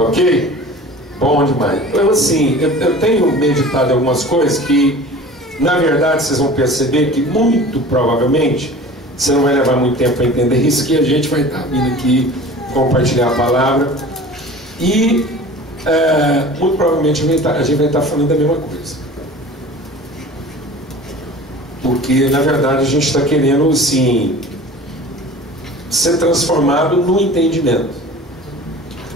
Ok? Bom demais. Eu, assim, eu tenho meditado algumas coisas que, na verdade, vocês vão perceber que, muito provavelmente, você não vai levar muito tempo para entender isso, que a gente vai estar vindo aqui compartilhar a palavra e, muito provavelmente, a gente vai estar falando da mesma coisa. Porque, na verdade, a gente está querendo, assim, ser transformado no entendimento.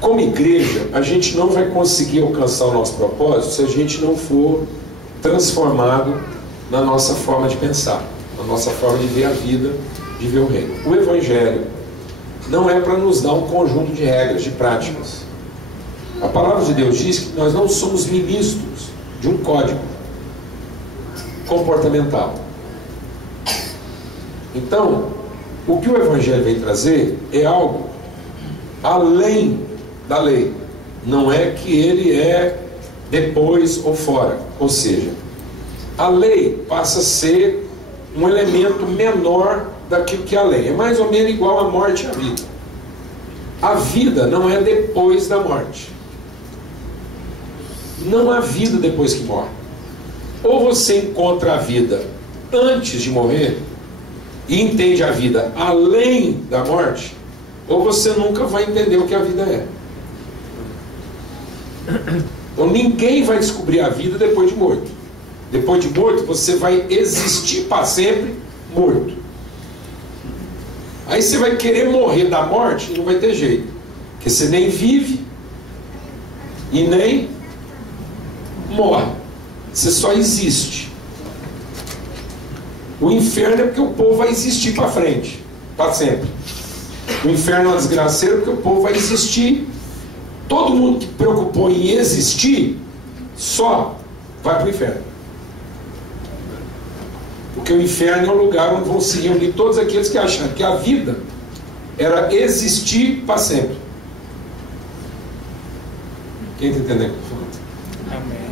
Como igreja, a gente não vai conseguir alcançar o nosso propósito se a gente não for transformado na nossa forma de pensar, na nossa forma de ver a vida, de ver o reino. O Evangelho não é para nos dar um conjunto de regras, de práticas. A palavra de Deus diz que nós não somos ministros de um código comportamental. Então, o que o Evangelho vem trazer é algo além da lei. Não é que ele é depois ou fora. Ou seja, a lei passa a ser um elemento menor daquilo que é a lei. É mais ou menos igual a morte e a vida. A vida não é depois da morte. Não há vida depois que morre. Ou você encontra a vida antes de morrer e entende a vida além da morte, ou você nunca vai entender o que a vida é. Então ninguém vai descobrir a vida depois de morto. Depois de morto você vai existir para sempre morto. Aí você vai querer morrer da morte e não vai ter jeito, porque você nem vive e nem morre, você só existe. O inferno é porque o povo vai existir para frente, para sempre. O inferno é uma desgraceira porque o povo vai existir. Todo mundo que preocupou em existir só vai para o inferno. Porque o inferno é um lugar onde vão se reunir todos aqueles que acharam que a vida era existir para sempre. Quem está entendendo o que eu estou falando? Amém.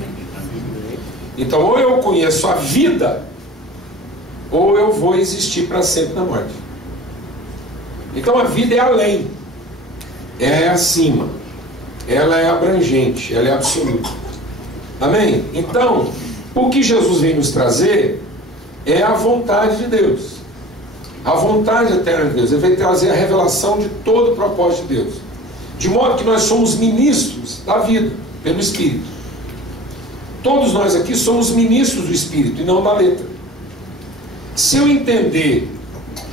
Então, ou eu conheço a vida, ou eu vou existir para sempre na morte. Então a vida é além, é acima, ela é abrangente, ela é absoluta. Amém? Então, o que Jesus vem nos trazer é a vontade de Deus, a vontade eterna de Deus. Ele vem trazer a revelação de todo o propósito de Deus, de modo que nós somos ministros da vida pelo Espírito. Todos nós aqui somos ministros do Espírito e não da letra. Se eu entender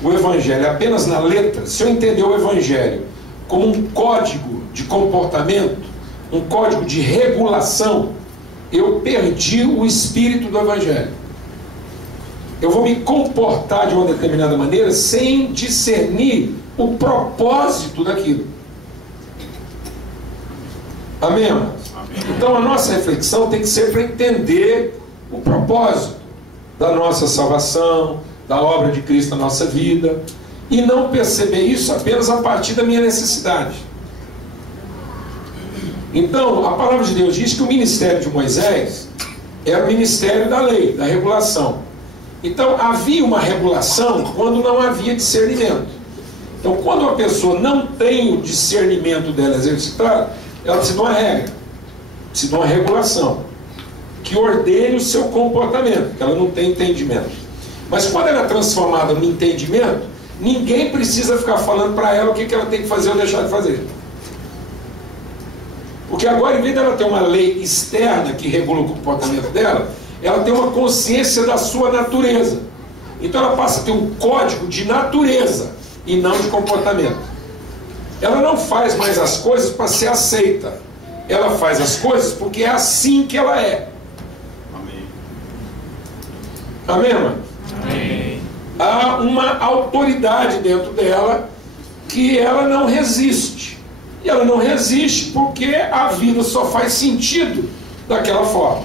o Evangelho apenas na letra, se eu entender o Evangelho como um código de comportamento, um código de regulação, eu perdi o espírito do Evangelho. Eu vou me comportar de uma determinada maneira sem discernir o propósito daquilo. Amém, amados? Então a nossa reflexão tem que ser para entender o propósito da nossa salvação, da obra de Cristo na nossa vida, e não perceber isso apenas a partir da minha necessidade. Então, a palavra de Deus diz que o ministério de Moisés era o ministério da lei, da regulação. Então, havia uma regulação quando não havia discernimento. Então, quando uma pessoa não tem o discernimento dela exercitado, ela precisa de uma regra, precisa de uma regulação que ordene o seu comportamento, porque ela não tem entendimento. Mas quando ela é transformada no entendimento, ninguém precisa ficar falando para ela o que ela tem que fazer ou deixar de fazer. Porque agora, em vez dela ter uma lei externa que regula o comportamento dela, ela tem uma consciência da sua natureza. Então ela passa a ter um código de natureza e não de comportamento. Ela não faz mais as coisas para ser aceita. Ela faz as coisas porque é assim que ela é. Amém. Amém, mano? Amém. Há uma autoridade dentro dela que ela não resiste. E ela não resiste porque a vida só faz sentido daquela forma.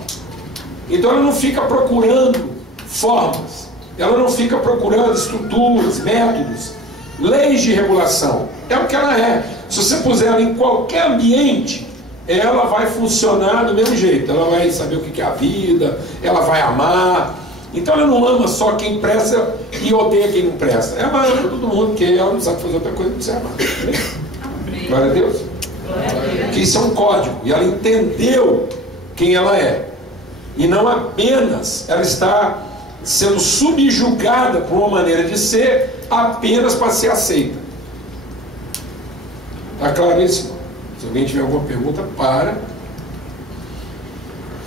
Então ela não fica procurando formas, ela não fica procurando estruturas, métodos, leis de regulação. É o que ela é. Se você puser ela em qualquer ambiente, ela vai funcionar do mesmo jeito. Ela vai saber o que é a vida, ela vai amar. Então ela não ama só quem presta e odeia quem não presta. Ela ama todo mundo, porque ela não sabe fazer outra coisa do que você amar. Glória a Deus. Que isso é um código. E ela entendeu quem ela é. E não apenas ela está sendo subjugada por uma maneira de ser apenas para ser aceita. Está claro isso? Se alguém tiver alguma pergunta, para.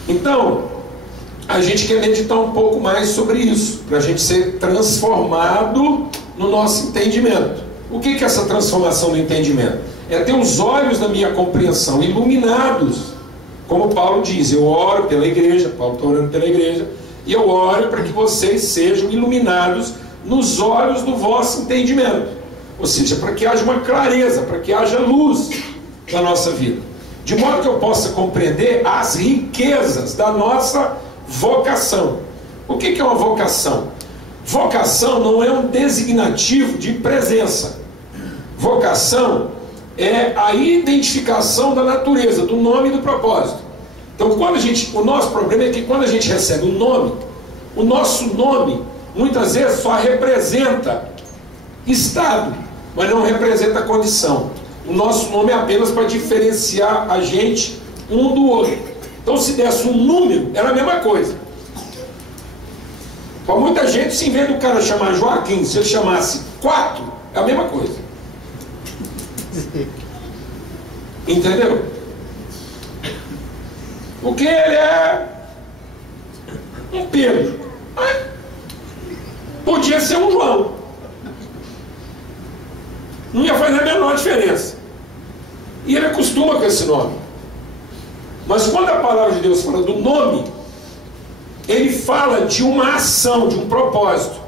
Então, a gente quer meditar um pouco mais sobre isso, para a gente ser transformado no nosso entendimento. O que é essa transformação no entendimento? É ter os olhos da minha compreensão iluminados. Como Paulo diz, eu oro pela igreja, Paulo está orando pela igreja, e eu oro para que vocês sejam iluminados nos olhos do vosso entendimento. Ou seja, para que haja uma clareza, para que haja luz na nossa vida. De modo que eu possa compreender as riquezas da nossa vocação. O que é uma vocação? Vocação não é um designativo de presença. Vocação é a identificação da natureza, do nome e do propósito. Então, o nosso problema é que quando a gente recebe um nome, o nosso nome muitas vezes só representa estado, mas não representa condição. O nosso nome é apenas para diferenciar a gente um do outro. Então, se desse um número, era a mesma coisa. Para muita gente, se em vez do cara chamar Joaquim, se ele chamasse 4, é a mesma coisa. Entendeu? Porque ele é um Pedro. Podia ser um João. Não ia fazer a menor diferença. E ele acostuma com esse nome. Mas quando a palavra de Deus fala do nome, ele fala de uma ação, de um propósito.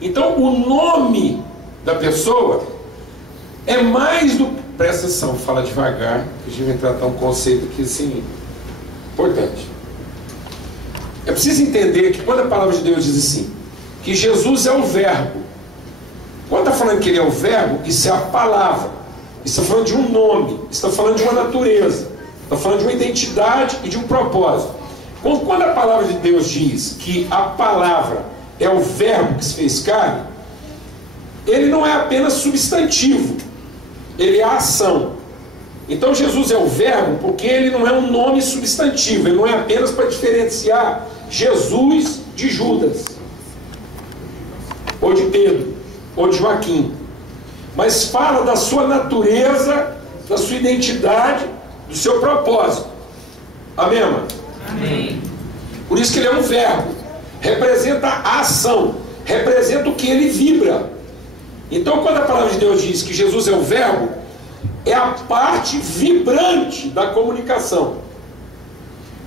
Então o nome da pessoa é mais do... Presta atenção, fala devagar, que a gente vai tratar um conceito aqui assim, importante. É preciso entender que quando a palavra de Deus diz assim, que Jesus é o verbo, quando está falando que ele é o verbo, isso é a palavra, isso está falando de um nome, isso está falando de uma natureza, está falando de uma identidade e de um propósito. Quando a palavra de Deus diz que a palavra é o verbo que se fez carne, ele não é apenas substantivo, ele é a ação. Então Jesus é o verbo porque ele não é um nome substantivo, ele não é apenas para diferenciar Jesus de Judas, ou de Pedro, ou de Joaquim, mas fala da sua natureza, da sua identidade, do seu propósito. Amém, irmão? Amém. Por isso que ele é um verbo, representa a ação, representa o que ele vibra. Então, quando a palavra de Deus diz que Jesus é o verbo, é a parte vibrante da comunicação.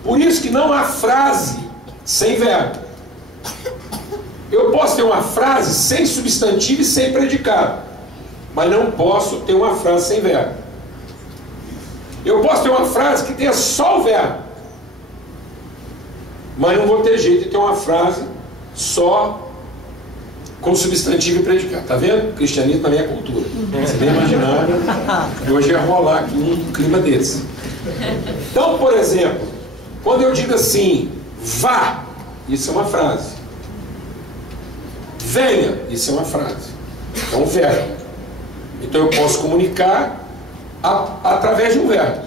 Por isso que não há frase sem verbo. Eu posso ter uma frase sem substantivo e sem predicado, mas não posso ter uma frase sem verbo. Eu posso ter uma frase que tenha só o verbo, mas não vou ter jeito de ter uma frase só com substantivo e predicado. Está vendo? O cristianismo também é cultura. Você nem imaginava que hoje ia rolar aqui um clima desse. Então, por exemplo, quando eu digo assim, vá, isso é uma frase. Venha, isso é uma frase. É um verbo. Então eu posso comunicar através de um verbo.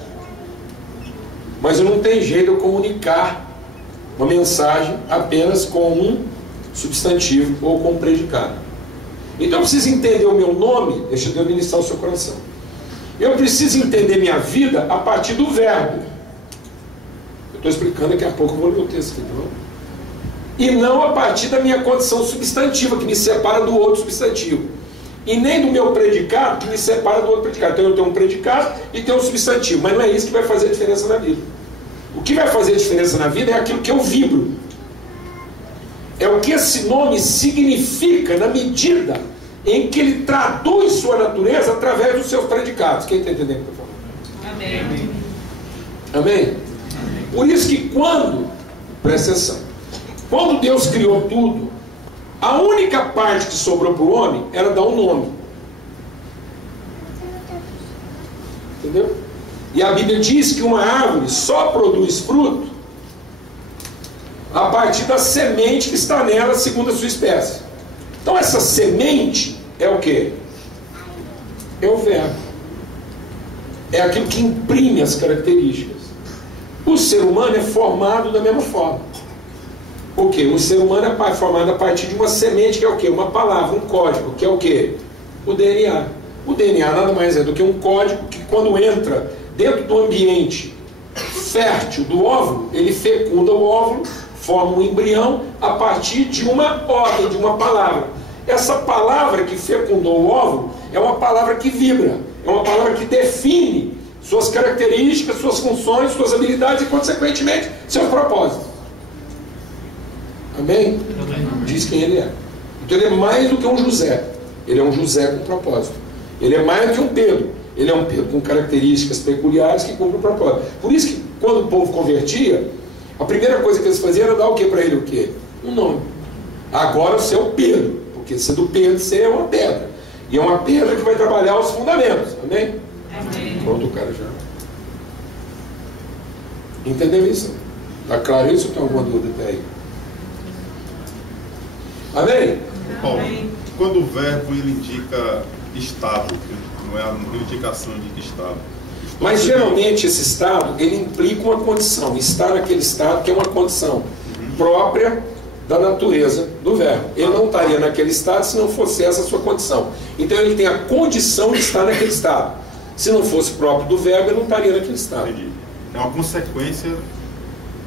Mas não tem jeito de eu comunicar uma mensagem apenas com um substantivo ou com um predicado. Então eu preciso entender o meu nome. Deixa Deus ministrar o seu coração. Eu preciso entender minha vida a partir do verbo. Eu estou explicando, daqui a pouco eu vou ler o texto aqui, tá bom? E não a partir da minha condição substantiva, que me separa do outro substantivo. E nem do meu predicado, que me separa do outro predicado. Então eu tenho um predicado e tenho um substantivo. Mas não é isso que vai fazer a diferença na vida. O que vai fazer a diferença na vida é aquilo que eu vibro. É o que esse nome significa na medida em que ele traduz sua natureza através dos seus predicados. Quem está entendendo o que eu estou falando? Amém. Amém? Por isso que presta atenção, quando Deus criou tudo, a única parte que sobrou para o homem era dar um nome. Entendeu? E a Bíblia diz que uma árvore só produz fruto a partir da semente que está nela, segundo a sua espécie. Então essa semente é o quê? É o verbo. é aquilo que imprime as características. O ser humano é formado da mesma forma. O quê? O ser humano é formado a partir de uma semente, que é o quê? Uma palavra, um código, que é o quê? O DNA. O DNA nada mais é do que um código que, quando entra dentro do ambiente fértil do óvulo, ele fecunda o óvulo, forma um embrião a partir de uma ordem, de uma palavra. Essa palavra que fecundou o óvulo é uma palavra que vibra, é uma palavra que define suas características, suas funções, suas habilidades e, consequentemente, seus propósitos. Amém? Diz quem ele é. Então ele é mais do que um José. Ele é um José com propósito. Ele é mais do que um Pedro. Ele é um Pedro com características peculiares que cumpre o propósito. Por isso que, quando o povo convertia, a primeira coisa que eles faziam era dar o que para ele? O quê? Um nome. Agora você é o Pedro. Porque se do Pedro você é uma pedra. E é uma pedra que vai trabalhar os fundamentos. Amém? Amém. Pronto, o cara já. Entendeu isso? Está claro isso ou tem alguma dúvida até aí? Amém? Paulo, quando o verbo ele indica estado, não é uma indicação de que estado. Mas geralmente esse estado, ele implica uma condição. Estar naquele estado que é uma condição própria da natureza do verbo. Ele não estaria naquele estado se não fosse essa a sua condição. Então ele tem a condição de estar naquele estado. Se não fosse próprio do verbo, ele não estaria naquele estado. Entendi. É uma consequência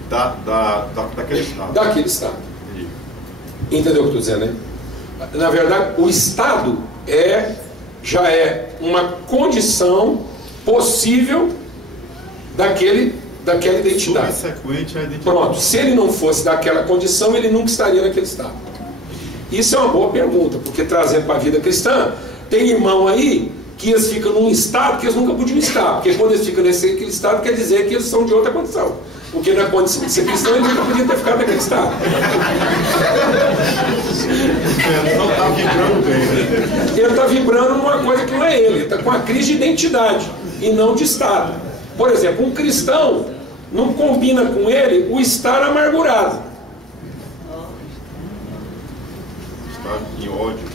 daquele estado. Daquele estado. Entendi. Entendeu o que eu estou dizendo, né? Na verdade, o estado já é uma condição possível daquela identidade. Subsequente à identidade. Pronto, se ele não fosse daquela condição, ele nunca estaria naquele estado. Isso é uma boa pergunta, porque trazendo para a vida cristã, tem irmão aí que eles ficam num estado que eles nunca podiam estar, porque quando eles ficam naquele estado, quer dizer que eles são de outra condição. Porque na condição de ser cristão, ele nunca podia ter ficado naquele estado. Ele não está vibrando bem, né? Ele está vibrando numa coisa que não é ele está com a crise de identidade e não de estado. Por exemplo, um cristão não combina com ele o estar amargurado. Está em ódio.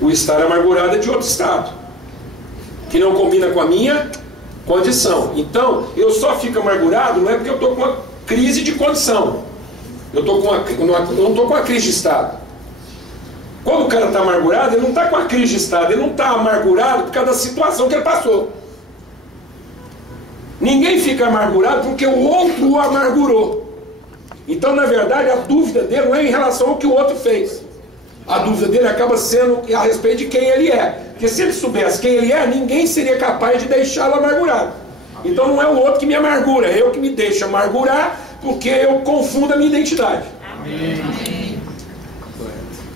O estar amargurado é de outro estado, que não combina com a minha condição. Então, eu só fico amargurado não é porque eu estou com uma crise de condição. Eu não estou com uma crise de estado. Quando o cara está amargurado, ele não está com a crise de estado, ele não está amargurado por causa da situação que ele passou. Ninguém fica amargurado porque o outro o amargurou. Então, na verdade, a dúvida dele não é em relação ao que o outro fez. A dúvida dele acaba sendo a respeito de quem ele é. Porque se ele soubesse quem ele é, ninguém seria capaz de deixá-lo amargurado. Então não é o outro que me amargura, é eu que me deixo amargurar, porque eu confundo a minha identidade. Amém.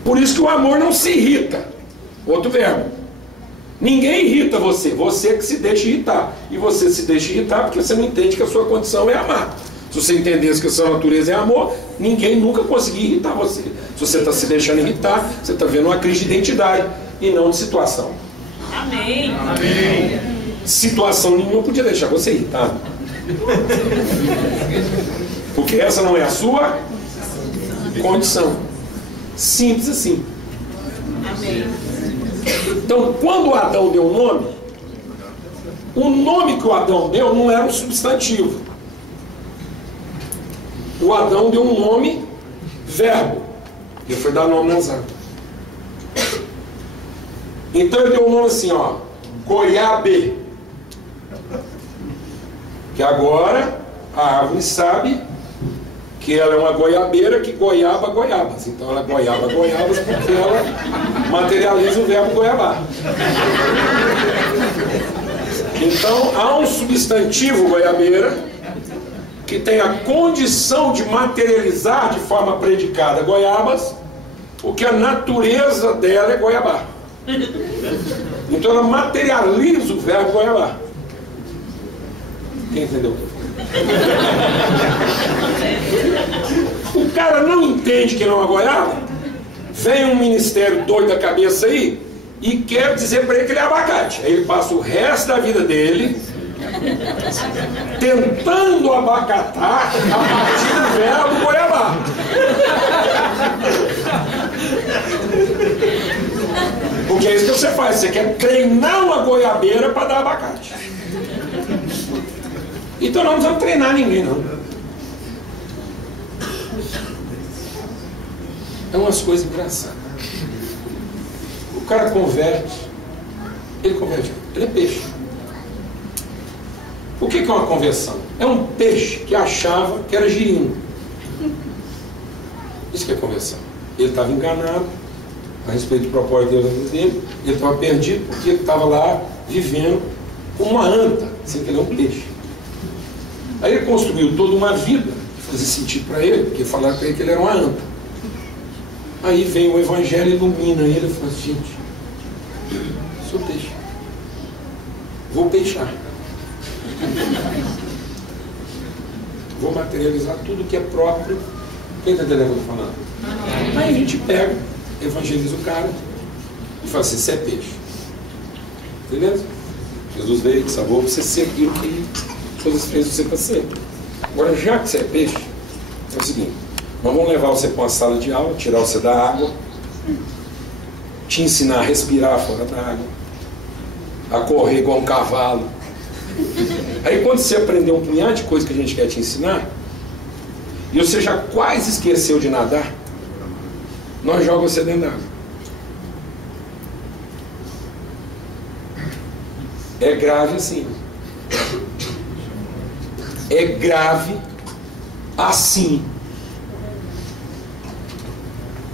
Por isso que o amor não se irrita. Outro verbo. Ninguém irrita você, você que se deixa irritar. E você se deixa irritar porque você não entende que a sua condição é amar. Se você entendesse que a sua natureza é amor, ninguém nunca conseguia irritar você. Se você está se deixando irritar, você está vendo uma crise de identidade e não de situação. Amém. Amém. Situação nenhuma podia deixar você irritado. Porque essa não é a sua condição. Simples assim. Amém. Então, quando o Adão deu o nome que o Adão deu não era um substantivo. O Adão deu um nome, verbo. Ele foi dar nome nas árvores. Então ele deu um nome assim, ó, goiabe. Que agora a árvore sabe que ela é uma goiabeira que goiaba goiabas. Então ela goiaba goiabas porque ela materializa o verbo goiabar. Então há um substantivo goiabeira que tem a condição de materializar de forma predicada goiabas, porque a natureza dela é goiabar. Então ela materializa o verbo goiabar. Quem entendeu? O cara não entende que não é goiaba, vem um ministério doido da cabeça aí e quer dizer para ele que ele é abacate. Aí ele passa o resto da vida dele tentando abacatar a partir do verbo goiabá. Porque é isso que você faz, você quer treinar uma goiabeira para dar abacate. Então não precisamos treinar ninguém, não. É umas coisas engraçadas. O cara converte, ele é peixe. O que é uma conversão? É um peixe que achava que era girino. Isso que é conversão. Ele estava enganado a respeito do propósito de Deus dele, ele estava perdido porque ele estava lá vivendo como uma anta, sem que ele é um peixe. Aí ele construiu toda uma vida que fazia sentido para ele, porque falaram para ele que ele era uma anta. Aí vem o Evangelho e ilumina ele e fala: gente, sou peixe, vou peixar, vou materializar tudo que é próprio. Quem está entendendo o que eu estou falando? Aí a gente pega, evangeliza o cara e fala assim: você é peixe, beleza? Jesus veio e salvou você ser aquilo que todas fez você para ser. Agora, já que você é peixe, é o seguinte: nós vamos levar você para uma sala de aula, tirar você da água, te ensinar a respirar fora da água, a correr igual um cavalo. Aí quando você aprender um punhado de coisa que a gente quer te ensinar, e você já quase esqueceu de nadar, nós jogamos você dentro da água. É grave assim. É grave assim.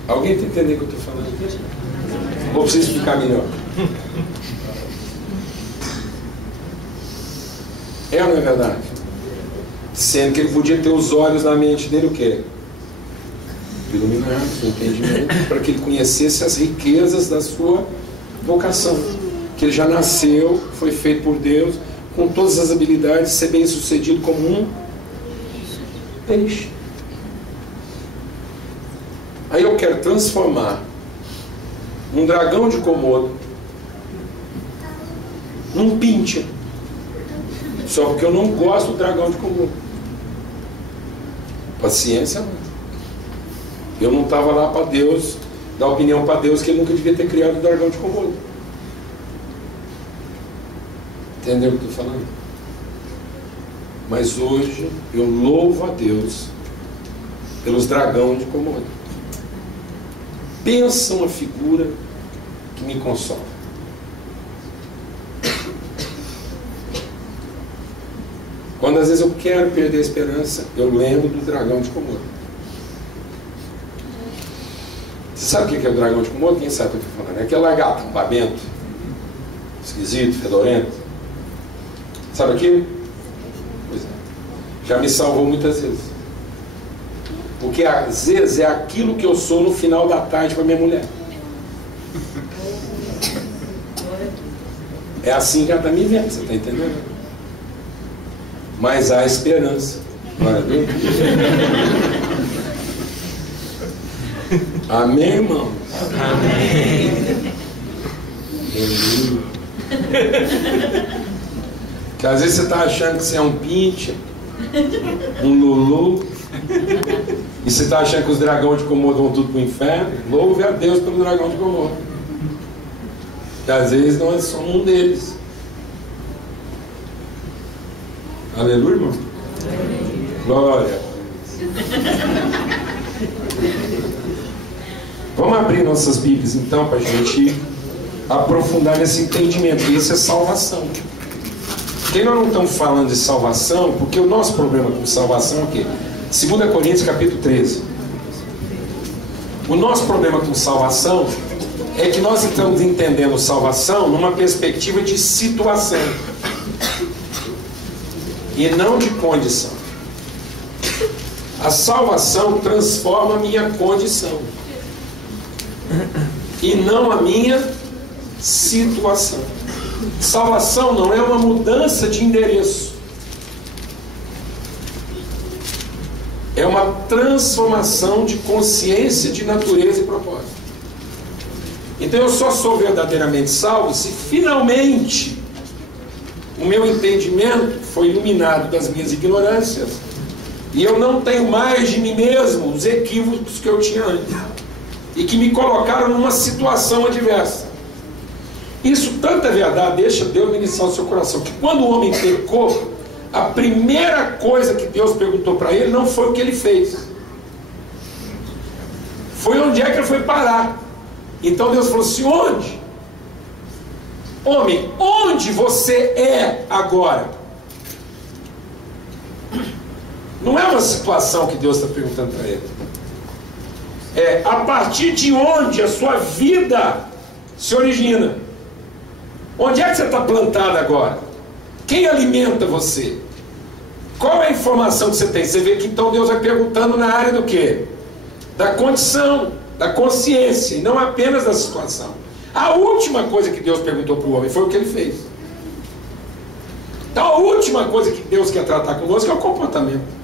Alguém está entendendo o que eu estou falando aqui? Ou preciso explicar melhor? É ou não é verdade? Sendo que ele podia ter os olhos na mente dele, o quê? Iluminados, o entendimento, para que ele conhecesse as riquezas da sua vocação. Que ele já nasceu, foi feito por Deus, com todas as habilidades, ser bem sucedido como um peixe. Aí eu quero transformar um dragão de Komodo num pincher. Só porque eu não gosto do dragão de Komodo. Paciência, mano. Eu não estava lá para Deus, dar opinião para Deus que ele nunca devia ter criado o dragão de Komodo. Entendeu o que eu estou falando? Mas hoje eu louvo a Deus pelos dragões de Komodo. Pensa uma figura que me consola. Quando às vezes eu quero perder a esperança, eu lembro do dragão de Komodo. Você sabe o que é o dragão de Komodo? Quem sabe o que eu estou falando? É aquele lagarto, um babento, esquisito, fedorento. Sabe aquilo? Pois é. Já me salvou muitas vezes. Porque às vezes é aquilo que eu sou no final da tarde para minha mulher. É assim que ela está me vendo, você está entendendo? Mas há esperança. Glória a Deus. Amém, irmão? Amém. Que às vezes você está achando que você é um pinche, um lulu, e você está achando que os dragões de Komodo vão tudo para o inferno. Louve a Deus pelo dragão de Komodo. Que às vezes nós somos um deles. Aleluia, irmão? Glória. Vamos abrir nossas Bíblias então para a gente aprofundar nesse entendimento. Isso é salvação. Porque nós não estamos falando de salvação, porque o nosso problema com salvação é o quê? 2 Coríntios capítulo 13. O nosso problema com salvação é que nós estamos entendendo salvação numa perspectiva de situação e não de condição. A salvação transforma a minha condição e não a minha situação. Salvação não é uma mudança de endereço, é uma transformação de consciência, de natureza e propósito. Então eu só sou verdadeiramente salvo se finalmente o meu entendimento foi iluminado das minhas ignorâncias e eu não tenho mais de mim mesmo os equívocos que eu tinha antes e que me colocaram numa situação adversa. Isso tanto é verdade, deixa Deus ministrar o seu coração, que quando o homem pecou, a primeira coisa que Deus perguntou para ele não foi o que ele fez, foi onde é que ele foi parar. Então Deus falou assim: onde? Homem, onde você é agora? Não é uma situação que Deus está perguntando para ele. É a partir de onde a sua vida se origina. Onde é que você está plantado agora? Quem alimenta você? Qual é a informação que você tem? Você vê que então Deus vai perguntando na área do quê? Da condição, da consciência, e não apenas da situação. A última coisa que Deus perguntou para o homem foi o que ele fez. Então a última coisa que Deus quer tratar conosco é o comportamento.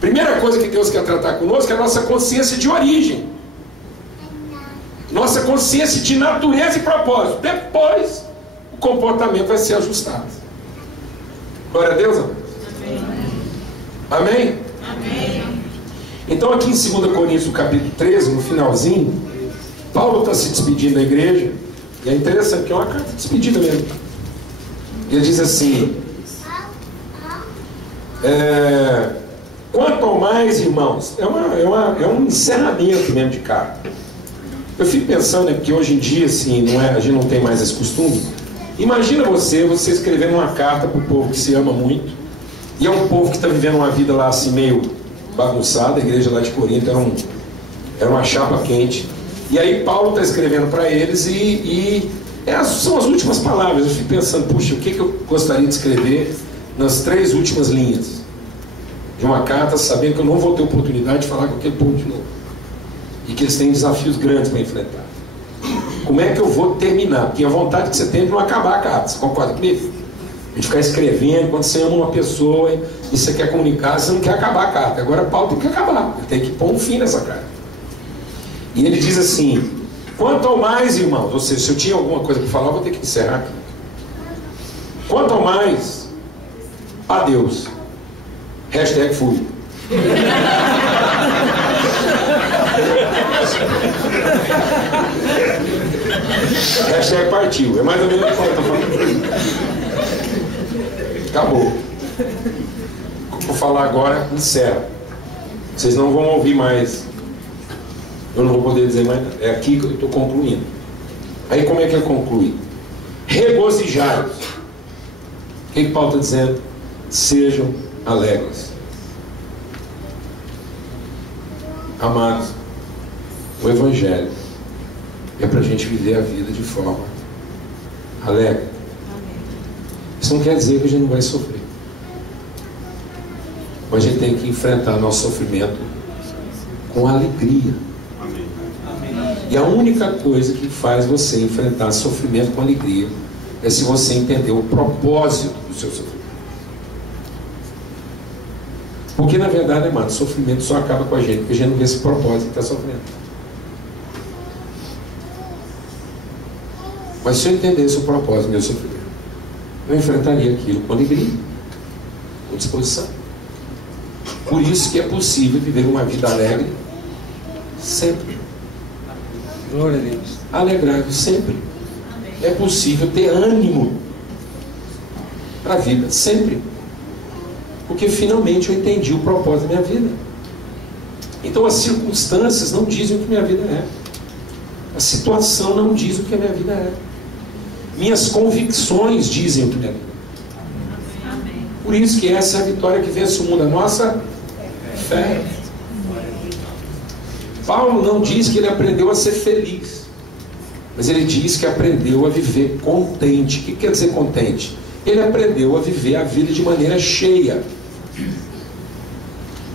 Primeira coisa que Deus quer tratar conosco é a nossa consciência de origem, nossa consciência de natureza e propósito. Depois o comportamento vai ser ajustado. Glória a Deus, amém? Amém? Amém. Então aqui em 2 Coríntios capítulo 13, no finalzinho, Paulo está se despedindo da igreja, e é interessante que é uma carta de despedida mesmo. Ele diz assim: quanto ao mais, irmãos, é um encerramento mesmo de carta. Eu fico pensando, porque hoje em dia assim, a gente não tem mais esse costume. Imagina você escrevendo uma carta para o povo que se ama muito, e é um povo que está vivendo uma vida lá assim meio bagunçada. A igreja lá de Corinto era uma chapa quente, e aí Paulo está escrevendo para eles são as últimas palavras. Eu fico pensando, puxa, o que eu gostaria de escrever nas 3 últimas linhas de uma carta, sabendo que eu não vou ter oportunidade de falar com aquele povo de novo, e que eles têm desafios grandes para enfrentar. Como é que eu vou terminar? Porque a vontade que você tem de não acabar a carta, você concorda comigo? A gente ficar escrevendo, quando você ama uma pessoa e você quer comunicar, você não quer acabar a carta. Agora Paulo tem que acabar, ele tem que pôr um fim nessa carta. E ele diz assim: quanto ao mais, irmãos, ou seja, se eu tinha alguma coisa para falar, eu vou ter que encerrar aqui. Quanto ao mais, a Deus. Hashtag fui. Hashtag partiu. É mais ou menos o que eu estou falando. Acabou. Vou falar agora, encerra. Vocês não vão ouvir mais. Eu não vou poder dizer mais nada. É aqui que eu estou concluindo. Aí como é que ele conclui? Regozijai-vos. O que Paulo está dizendo? Sejam alegres. Amados, o Evangelho é para a gente viver a vida de forma alegre. Isso não quer dizer que a gente não vai sofrer, mas a gente tem que enfrentar nosso sofrimento com alegria. E a única coisa que faz você enfrentar sofrimento com alegria é se você entender o propósito do seu sofrimento. Porque na verdade, amado, o sofrimento só acaba com a gente porque a gente não vê esse propósito que está sofrendo. Mas se eu entendesse o propósito do meu sofrimento, eu enfrentaria aquilo com alegria, com disposição. Por isso que é possível viver uma vida alegre sempre. Glória a Deus. Alegrado sempre. É possível ter ânimo para a vida sempre. Porque finalmente eu entendi o propósito da minha vida. Então as circunstâncias não dizem o que minha vida é. A situação não diz o que a minha vida é. Minhas convicções dizem o que a minha vida é. Por isso que essa é a vitória que vence o mundo, a nossa fé. Paulo não diz que ele aprendeu a ser feliz, mas ele diz que aprendeu a viver contente. O que quer dizer contente? Ele aprendeu a viver a vida de maneira cheia.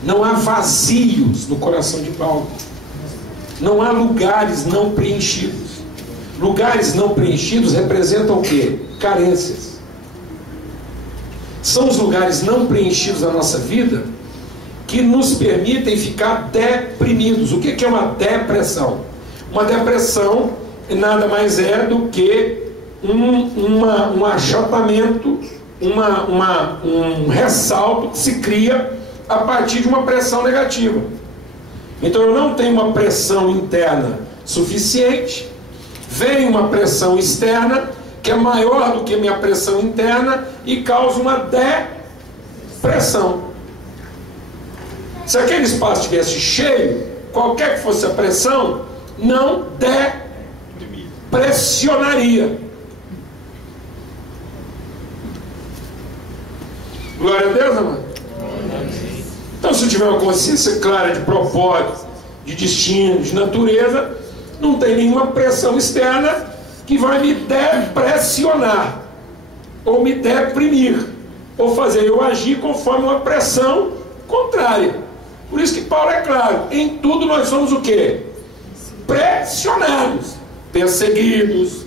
Não há vazios no coração de Paulo. Não há lugares não preenchidos. Lugares não preenchidos representam o quê? Carências. São os lugares não preenchidos da nossa vida que nos permitem ficar deprimidos. O que é uma depressão? Uma depressão nada mais é do que um achatamento, um ressalto que se cria a partir de uma pressão negativa. Então eu não tenho uma pressão interna suficiente, Vem uma pressão externa que é maior do que minha pressão interna e causa uma depressão. Se aquele espaço estivesse cheio, qualquer que fosse a pressão, não depressionaria. Glória a Deus, amado. Então, se eu tiver uma consciência clara de propósito, de destino, de natureza, não tem nenhuma pressão externa que vai me depressionar, ou me deprimir, ou fazer eu agir conforme uma pressão contrária. Por isso que Paulo é claro, em tudo nós somos o quê? Pressionados, perseguidos,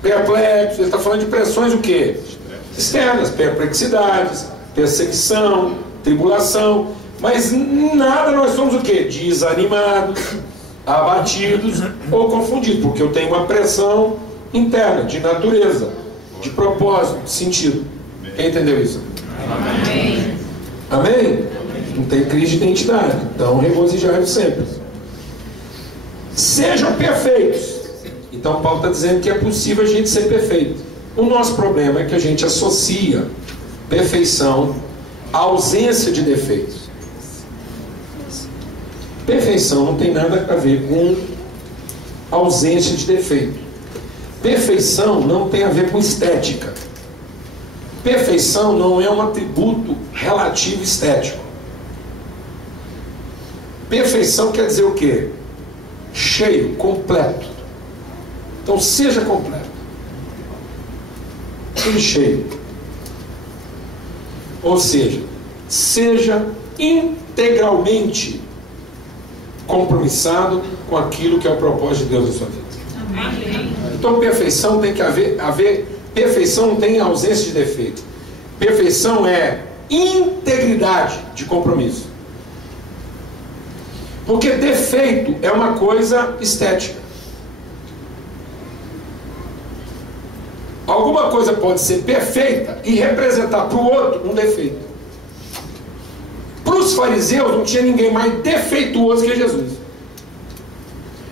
perplexos. Ele está falando de pressões o quê? Externas, perplexidades, perseguição, tribulação. Mas em nada nós somos o quê? Desanimados, abatidos ou confundidos, porque eu tenho uma pressão interna, de natureza, de propósito, de sentido. Quem entendeu isso? Amém. Amém? Não tem crise de identidade, então regozijai-vos sempre. Sejam perfeitos. Então Paulo está dizendo que é possível a gente ser perfeito. O nosso problema é que a gente associa perfeição à ausência de defeitos. Perfeição não tem nada a ver com ausência de defeito. Perfeição não tem a ver com estética. Perfeição não é um atributo relativo estético. Perfeição quer dizer o quê? Cheio, completo. Então seja completo. Seja cheio. Ou seja, seja integralmente compromissado com aquilo que é o propósito de Deus na sua vida. Amém. Então perfeição tem que haver perfeição não tem ausência de defeito. Perfeição é integridade de compromisso. Porque defeito é uma coisa estética. Alguma coisa pode ser perfeita e representar para o outro um defeito. Para os fariseus não tinha ninguém mais defeituoso que Jesus.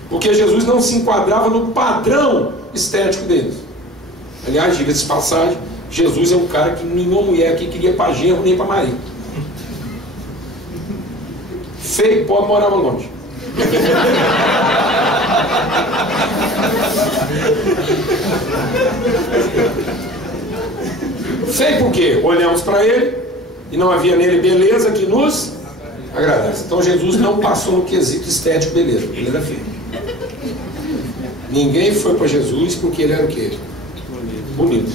Porque Jesus não se enquadrava no padrão estético deles. Aliás, diga-se de passagem, Jesus é um cara que nenhuma mulher aqui queria para genro nem para marido. Feio, pobre, morava longe. Feio por quê? Olhamos para ele e não havia nele beleza que nos agradasse. Então Jesus não passou no quesito estético beleza, ele era feio. Ninguém foi para Jesus porque ele era o quê? Bonito.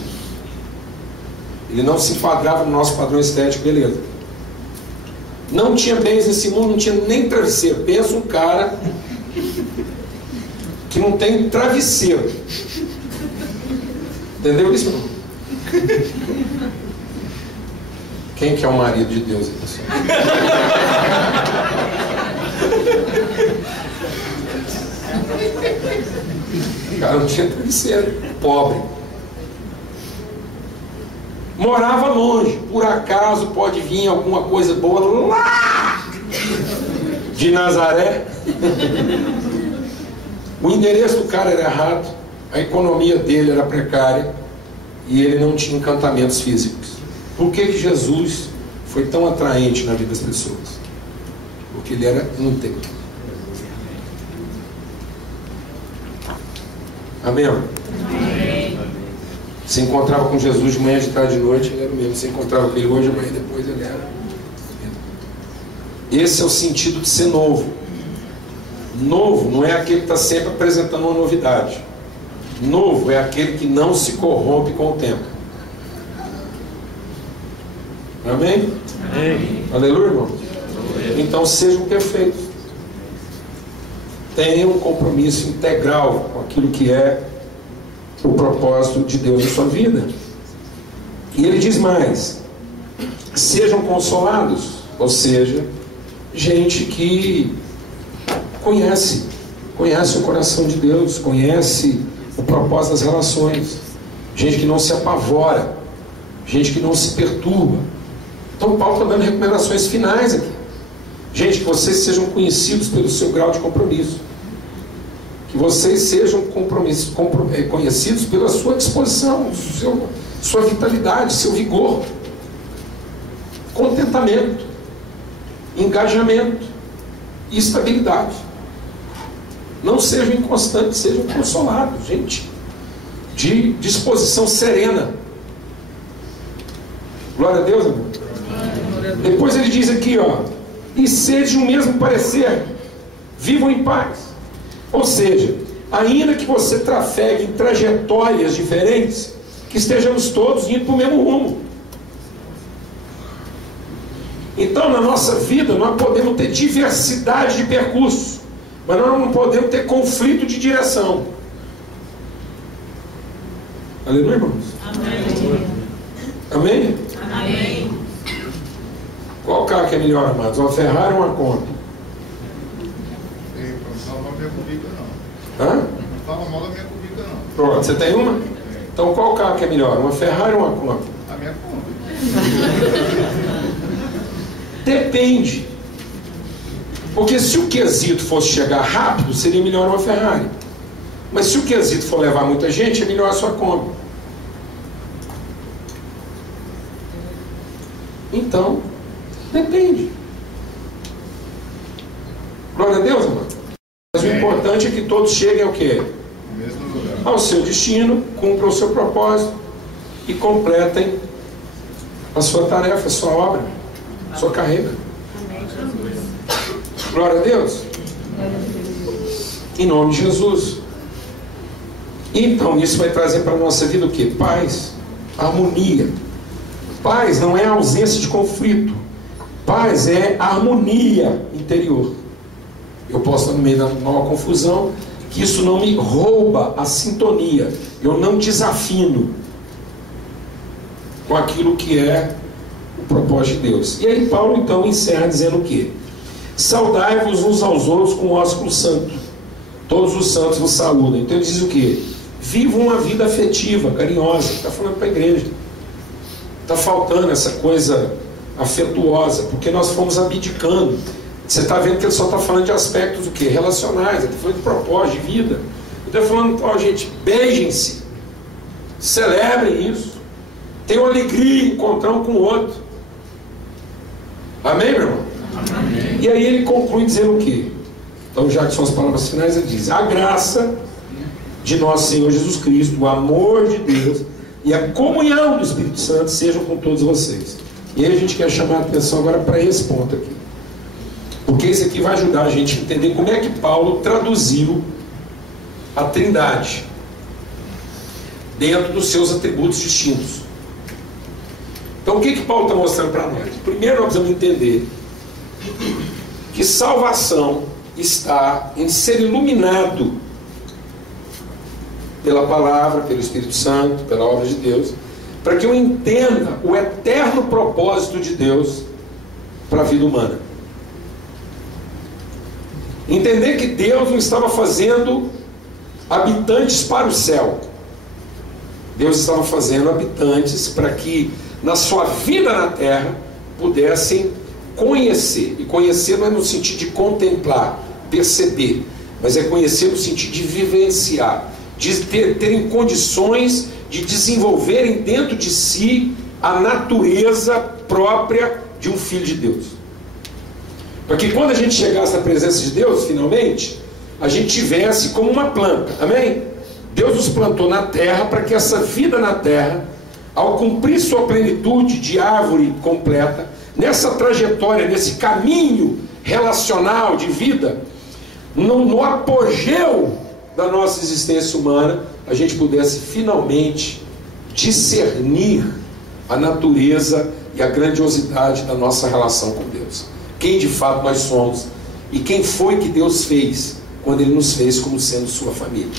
Ele não se enquadrava no nosso padrão estético beleza. Não tinha bens nesse mundo, não tinha nem travesseiro. Pensa um cara que não tem travesseiro. Entendeu isso? Não? Quem que é o marido de Deus aí, pessoal? O cara não tinha travesseiro. Pobre. Morava longe. Por acaso pode vir alguma coisa boa lá de Nazaré. O endereço do cara era errado, a economia dele era precária e ele não tinha encantamentos físicos. Por que Jesus foi tão atraente na vida das pessoas? Porque ele era íntegro. Amém? Amém. Se encontrava com Jesus de manhã, de tarde, de noite, ele era o mesmo. Se encontrava com ele hoje, amanhã, depois, ele era. Esse é o sentido de ser novo. Novo não é aquele que está sempre apresentando uma novidade. Novo é aquele que não se corrompe com o tempo. Amém? Amém. Aleluia, irmão? Então sejam perfeitos. Tenham um compromisso integral com aquilo que é o propósito de Deus na sua vida. E ele diz mais: sejam consolados, ou seja, gente que conhece o coração de Deus, conhece o propósito das relações, gente que não se apavora, gente que não se perturba. Então Paulo está dando recomendações finais aqui. Gente, que vocês sejam conhecidos pelo seu grau de compromisso, que que vocês sejam conhecidos pela sua disposição, sua vitalidade, seu vigor, contentamento, engajamento e estabilidade. Não sejam inconstantes, sejam consolados, gente, de disposição serena. Glória a Deus, amor. Depois ele diz aqui, ó, e sejam o mesmo parecer, vivam em paz. Ou seja, ainda que você trafegue em trajetórias diferentes, que estejamos todos indo para o mesmo rumo. Então, na nossa vida, nós podemos ter diversidade de percursos, mas nós não podemos ter conflito de direção. Aleluia, irmãos? Amém. Amém? Amém. Qual carro que é melhor, amados? Uma Ferrari ou uma Kombi? Não fala mal da minha comida, não. Hã? Não fala mal da minha comida, não. Pronto, você tem uma? Então qual carro que é melhor? Uma Ferrari ou uma Kombi? A minha comida. Depende. Porque se o quesito fosse chegar rápido, seria melhor uma Ferrari. Mas se o quesito for levar muita gente, é melhor a sua Kombi. Então, depende. Glória a Deus, amado. Mas o importante é que todos cheguem ao quê? No mesmo lugar. Ao seu destino, cumpram o seu propósito e completem a sua tarefa, a sua obra, a sua carreira. Glória a Deus. Em nome de Jesus. Então, isso vai trazer para a nossa vida o quê? Paz, harmonia. Paz não é ausência de conflito. Paz é harmonia interior. Eu posso estar no meio da maior confusão, que isso não me rouba a sintonia. Eu não desafino com aquilo que é o propósito de Deus. E aí Paulo então encerra dizendo o quê? Saudai-vos uns aos outros com ósculo santo. Todos os santos vos saúdam. Então ele diz o quê? Vivam uma vida afetiva, carinhosa. Está falando para a igreja. Está faltando essa coisa afetuosa, porque nós fomos abdicando. Você está vendo que ele só está falando de aspectos do quê? Relacionais, ele está falando de propósito, de vida. Ele está falando, ó, gente, beijem-se, celebrem isso, tenham alegria em encontrar um com o outro. Amém, meu irmão? Amém. E aí ele conclui dizendo o quê? Então, já que são as palavras finais, ele diz: a graça de nosso Senhor Jesus Cristo, o amor de Deus e a comunhão do Espírito Santo sejam com todos vocês. E aí a gente quer chamar a atenção agora para esse ponto aqui, porque isso aqui vai ajudar a gente a entender como é que Paulo traduziu a Trindade dentro dos seus atributos distintos. Então o que Paulo está mostrando para nós? Primeiro nós precisamos entender que salvação está em ser iluminado pela palavra, pelo Espírito Santo, pela obra de Deus, para que eu entenda o eterno propósito de Deus para a vida humana. Entender que Deus não estava fazendo habitantes para o céu. Deus estava fazendo habitantes para que na sua vida na terra pudessem conhecer. E conhecer não é no sentido de contemplar, perceber, mas é conhecer no sentido de vivenciar, de terem condições de desenvolverem dentro de si a natureza própria de um filho de Deus. Para que quando a gente chegasse na presença de Deus, finalmente, a gente tivesse como uma planta, amém? Deus nos plantou na terra para que essa vida na terra, ao cumprir sua plenitude de árvore completa, nessa trajetória, nesse caminho relacional de vida, no apogeu da nossa existência humana, a gente pudesse finalmente discernir a natureza e a grandiosidade da nossa relação com Deus. Quem de fato nós somos e quem foi que Deus fez quando Ele nos fez como sendo sua família.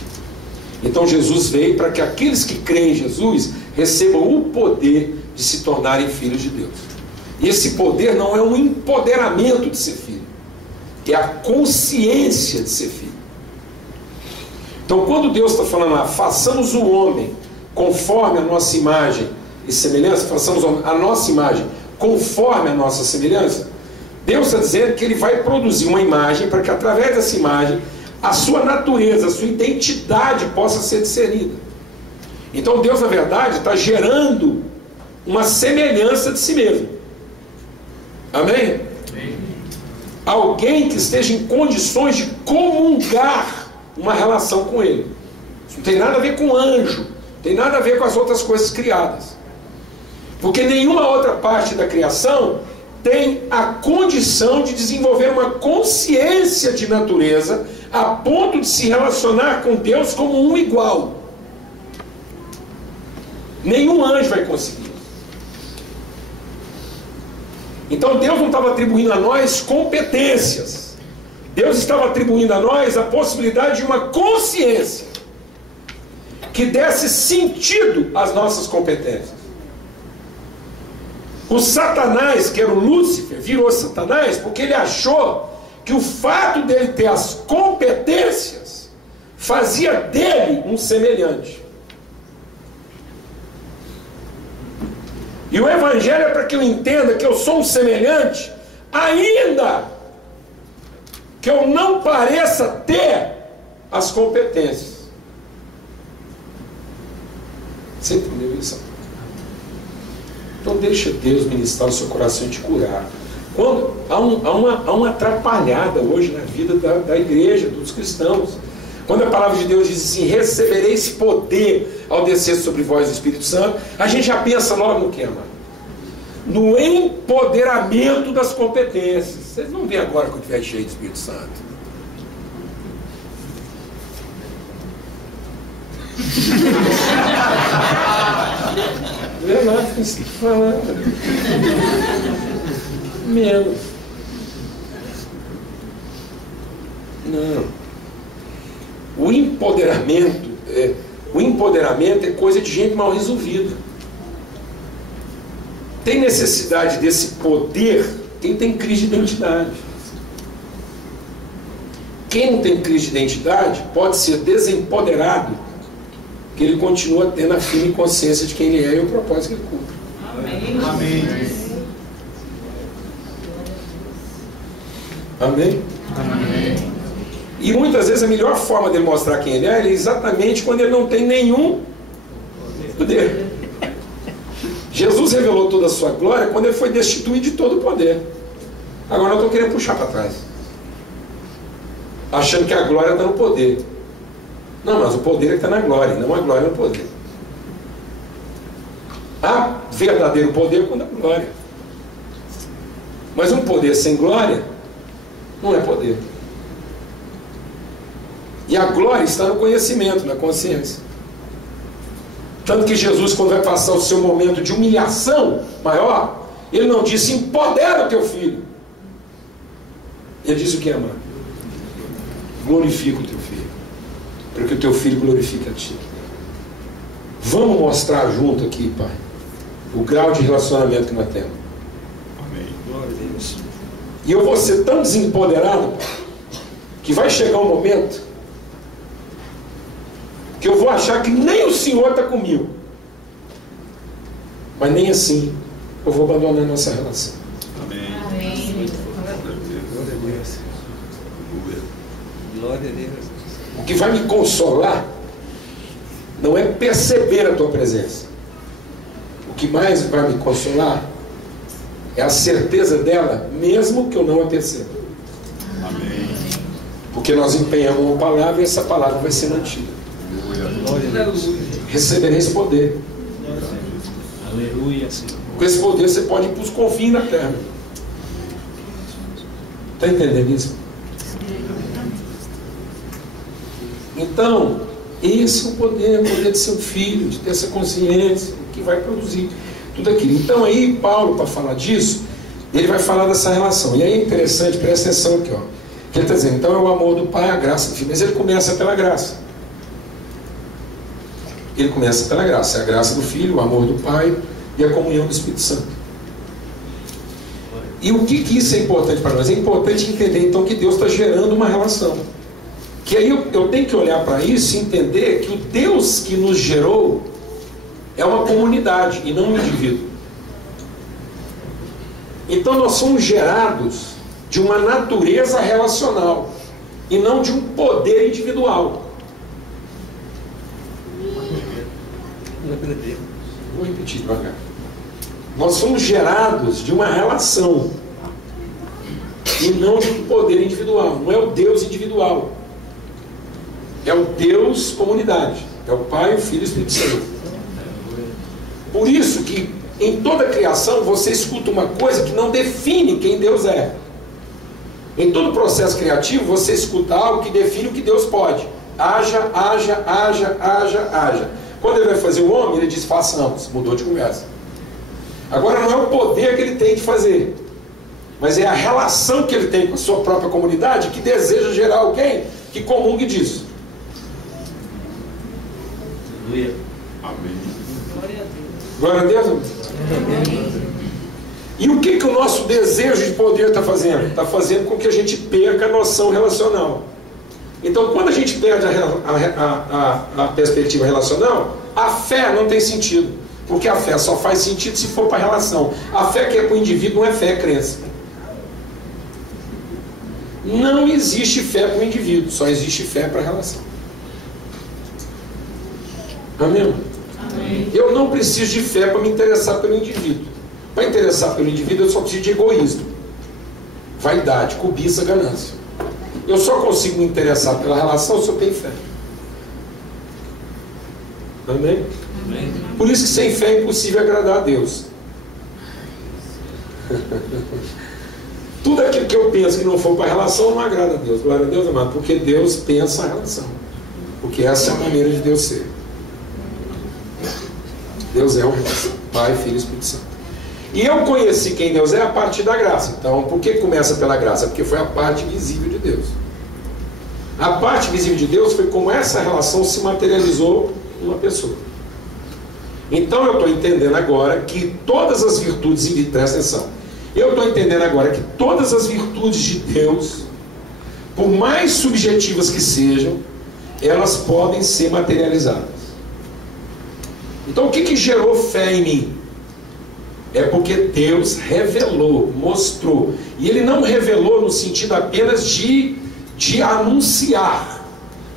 Então Jesus veio para que aqueles que creem em Jesus recebam o poder de se tornarem filhos de Deus. E esse poder não é um empoderamento de ser filho, é a consciência de ser filho. Então quando Deus está falando lá, façamos o homem conforme a nossa imagem e semelhança, façamos a nossa imagem conforme a nossa semelhança, Deus está dizendo que Ele vai produzir uma imagem para que através dessa imagem a sua natureza, a sua identidade possa ser discernida. Então Deus, na verdade, está gerando uma semelhança de si mesmo. Amém? Amém? Alguém que esteja em condições de comungar uma relação com Ele. Isso não tem nada a ver com anjo, não tem nada a ver com as outras coisas criadas. Porque nenhuma outra parte da criação tem a condição de desenvolver uma consciência de natureza a ponto de se relacionar com Deus como um igual. Nenhum anjo vai conseguir. Então Deus não estava atribuindo a nós competências. Deus estava atribuindo a nós a possibilidade de uma consciência que desse sentido às nossas competências. O Satanás, que era o Lúcifer, virou Satanás porque ele achou que o fato dele ter as competências fazia dele um semelhante. E o Evangelho é para que eu entenda que eu sou um semelhante, ainda que eu não pareça ter as competências. Você entendeu isso? Então deixa Deus ministrar o seu coração e te curar. Quando há uma atrapalhada hoje na vida da igreja, dos cristãos. Quando a palavra de Deus diz assim: recebereis poder ao descer sobre vós o Espírito Santo, a gente já pensa logo no que, amado? No empoderamento das competências. Vocês vão ver agora quando estiver cheio do Espírito Santo. Verdade, que você está falando. Menos. Não. O empoderamento é coisa de gente mal resolvida. Tem necessidade desse poder quem tem crise de identidade. Quem não tem crise de identidade pode ser desempoderado, que ele continua tendo a firme consciência de quem ele é e o propósito que ele cumpre. Amém. Amém? Amém? E muitas vezes a melhor forma dele mostrar quem ele é exatamente quando ele não tem nenhum poder. Jesus revelou toda a sua glória quando ele foi destituído de todo o poder. Agora eu estou querendo puxar para trás, achando que a glória está no poder. Não, mas o poder é que está na glória, não a glória no poder. Há verdadeiro poder quando é glória. Mas um poder sem glória não é poder. E a glória está no conhecimento, na consciência. Tanto que Jesus, quando vai passar o seu momento de humilhação maior, ele não disse: empodera o teu filho. Ele disse o que, amado? Glorifica o teu filho, para que o teu filho glorifique a ti. Vamos mostrar junto aqui, Pai, o grau de relacionamento que nós temos. Amém. Glória a Deus. E eu vou ser tão desempoderado, Pai, que vai chegar um momento que eu vou achar que nem o Senhor está comigo. Mas nem assim eu vou abandonar a nossa relação. Amém. Amém. Glória a Deus. Glória a Deus. O que vai me consolar não é perceber a tua presença. O que mais vai me consolar é a certeza dela, mesmo que eu não a perceba. Amém. Porque nós empenhamos uma palavra e essa palavra vai ser mantida. Glória a Deus. Recebereis poder. Aleluia, Senhor. Com esse poder você pode ir para os confins da terra. Está entendendo isso? Então, esse é o poder de ser um filho, de ter essa consciência, que vai produzir tudo aquilo. Então aí, Paulo, para falar disso, ele vai falar dessa relação. E aí é interessante, presta atenção aqui, ó. Que ele está dizendo, então é o amor do Pai, a graça do Filho. Mas ele começa pela graça. Ele começa pela graça. É a graça do Filho, o amor do Pai e a comunhão do Espírito Santo. E o que isso é importante para nós? É importante entender, então, que Deus está gerando uma relação. Que aí eu tenho que olhar para isso e entender que o Deus que nos gerou é uma comunidade e não um indivíduo. Então nós somos gerados de uma natureza relacional. e não de um poder individual. Vou repetir devagar. Nós somos gerados de uma relação e não de um poder individual. Não é o Deus individual, é o Deus comunidade, é o Pai, o Filho e o Espírito Santo. Por isso que em toda a criação você escuta uma coisa que não define quem Deus é. Em todo o processo criativo você escuta algo que define o que Deus pode. Haja, haja, haja, haja, haja. Quando ele vai fazer o homem, ele diz façamos, mudou de conversa. Agora não é o poder que ele tem de fazer, mas é a relação que ele tem com a sua própria comunidade que deseja gerar alguém que comungue disso. Amém. Glória a Deus. Amém. E o que o nosso desejo de poder está fazendo? Está fazendo com que a gente perca a noção relacional. Então, quando a gente perde a perspectiva relacional, a fé não tem sentido. Porque a fé só faz sentido se for para a relação. A fé que é para o indivíduo não é fé, é crença. Não existe fé para o indivíduo, só existe fé para a relação. Amém? Amém? Eu não preciso de fé para me interessar pelo indivíduo. Para interessar pelo indivíduo, eu só preciso de egoísmo, vaidade, cobiça, ganância. Eu só consigo me interessar pela relação se eu tenho fé. Amém? Amém. Por isso que sem fé é impossível agradar a Deus. Tudo aquilo que eu penso que não for para a relação não agrada a Deus. Glória a Deus, amado. Porque Deus pensa a relação. Porque essa é a maneira de Deus ser. Deus é uma relação. Pai, Filho e Espírito Santo. E eu conheci quem Deus é a partir da graça. Então, por que começa pela graça? Porque foi a parte visível de Deus. A parte visível de Deus foi como essa relação se materializou em uma pessoa. Então eu estou entendendo agora que todas as virtudes, presta atenção, eu estou entendendo agora que todas as virtudes de Deus, por mais subjetivas que sejam, elas podem ser materializadas. Então o que gerou fé em mim? É porque Deus revelou, mostrou. E Ele não revelou no sentido apenas de anunciar.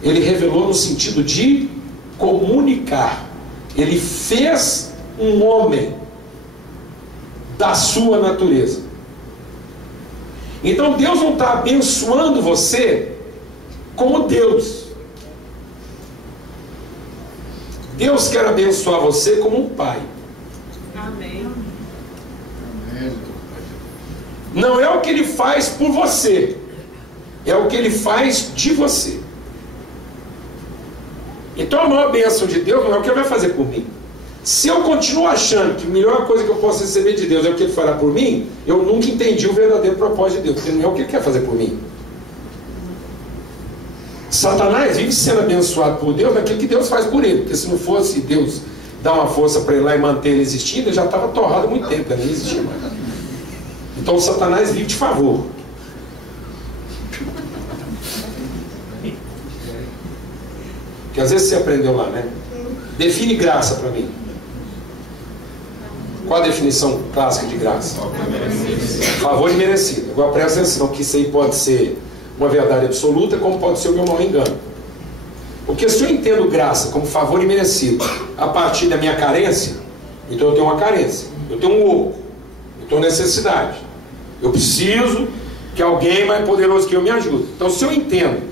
Ele revelou no sentido de comunicar. Ele fez um homem da sua natureza. Então Deus não está abençoando você como Deus. Deus quer abençoar você como um pai. Amém. Não é o que Ele faz por você, é o que Ele faz de você. Então a maior bênção de Deus não é o que Ele vai fazer por mim. Se eu continuo achando que a melhor coisa que eu posso receber de Deus é o que Ele fará por mim, eu nunca entendi o verdadeiro propósito de Deus, porque não é o que Ele quer fazer por mim. Satanás vive sendo abençoado por Deus naquilo que Deus faz por ele, porque se não fosse Deus dar uma força para ele lá e manter ele existindo, ele já estava torrado há muito tempo, ele nem existia mais. Então o Satanás vive de favor. Que às vezes você aprendeu lá, né? Define graça para mim. Qual a definição clássica de graça? Favor imerecido. Agora presta atenção que isso aí pode ser uma verdade absoluta, como pode ser o meu mau engano. Porque se eu entendo graça como favor imerecido a partir da minha carência, então eu tenho uma carência, eu tenho um oco, eu tenho necessidade, eu preciso que alguém mais poderoso que eu me ajude. Então se eu entendo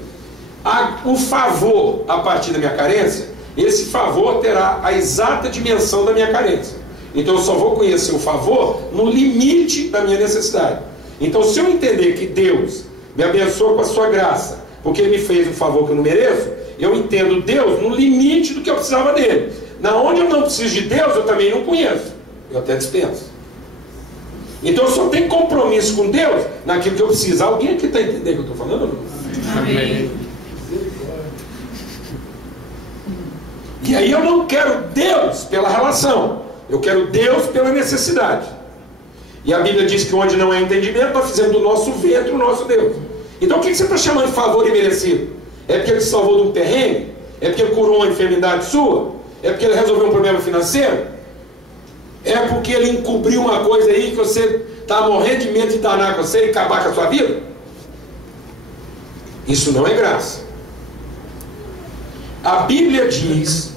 o favor a partir da minha carência, esse favor terá a exata dimensão da minha carência. Então eu só vou conhecer o favor no limite da minha necessidade. Então se eu entender que Deus me abençoa com a sua graça, porque Ele me fez um favor que eu não mereço, eu entendo Deus no limite do que eu precisava dele. Na onde eu não preciso de Deus, eu também não conheço, eu até dispenso. Então eu só tenho compromisso com Deus naquilo que eu preciso. Alguém aqui está entendendo o que eu estou falando? Amém. E aí eu não quero Deus pela relação, eu quero Deus pela necessidade. E a Bíblia diz que onde não há entendimento, nós fizemos do nosso ventre o nosso Deus. Então o que você está chamando de favor imerecido? É porque Ele te salvou de um perrengue? É porque Ele curou uma enfermidade sua? É porque Ele resolveu um problema financeiro? É porque Ele encobriu uma coisa aí que você está morrendo de medo de danar com você e acabar com a sua vida? Isso não é graça. A Bíblia diz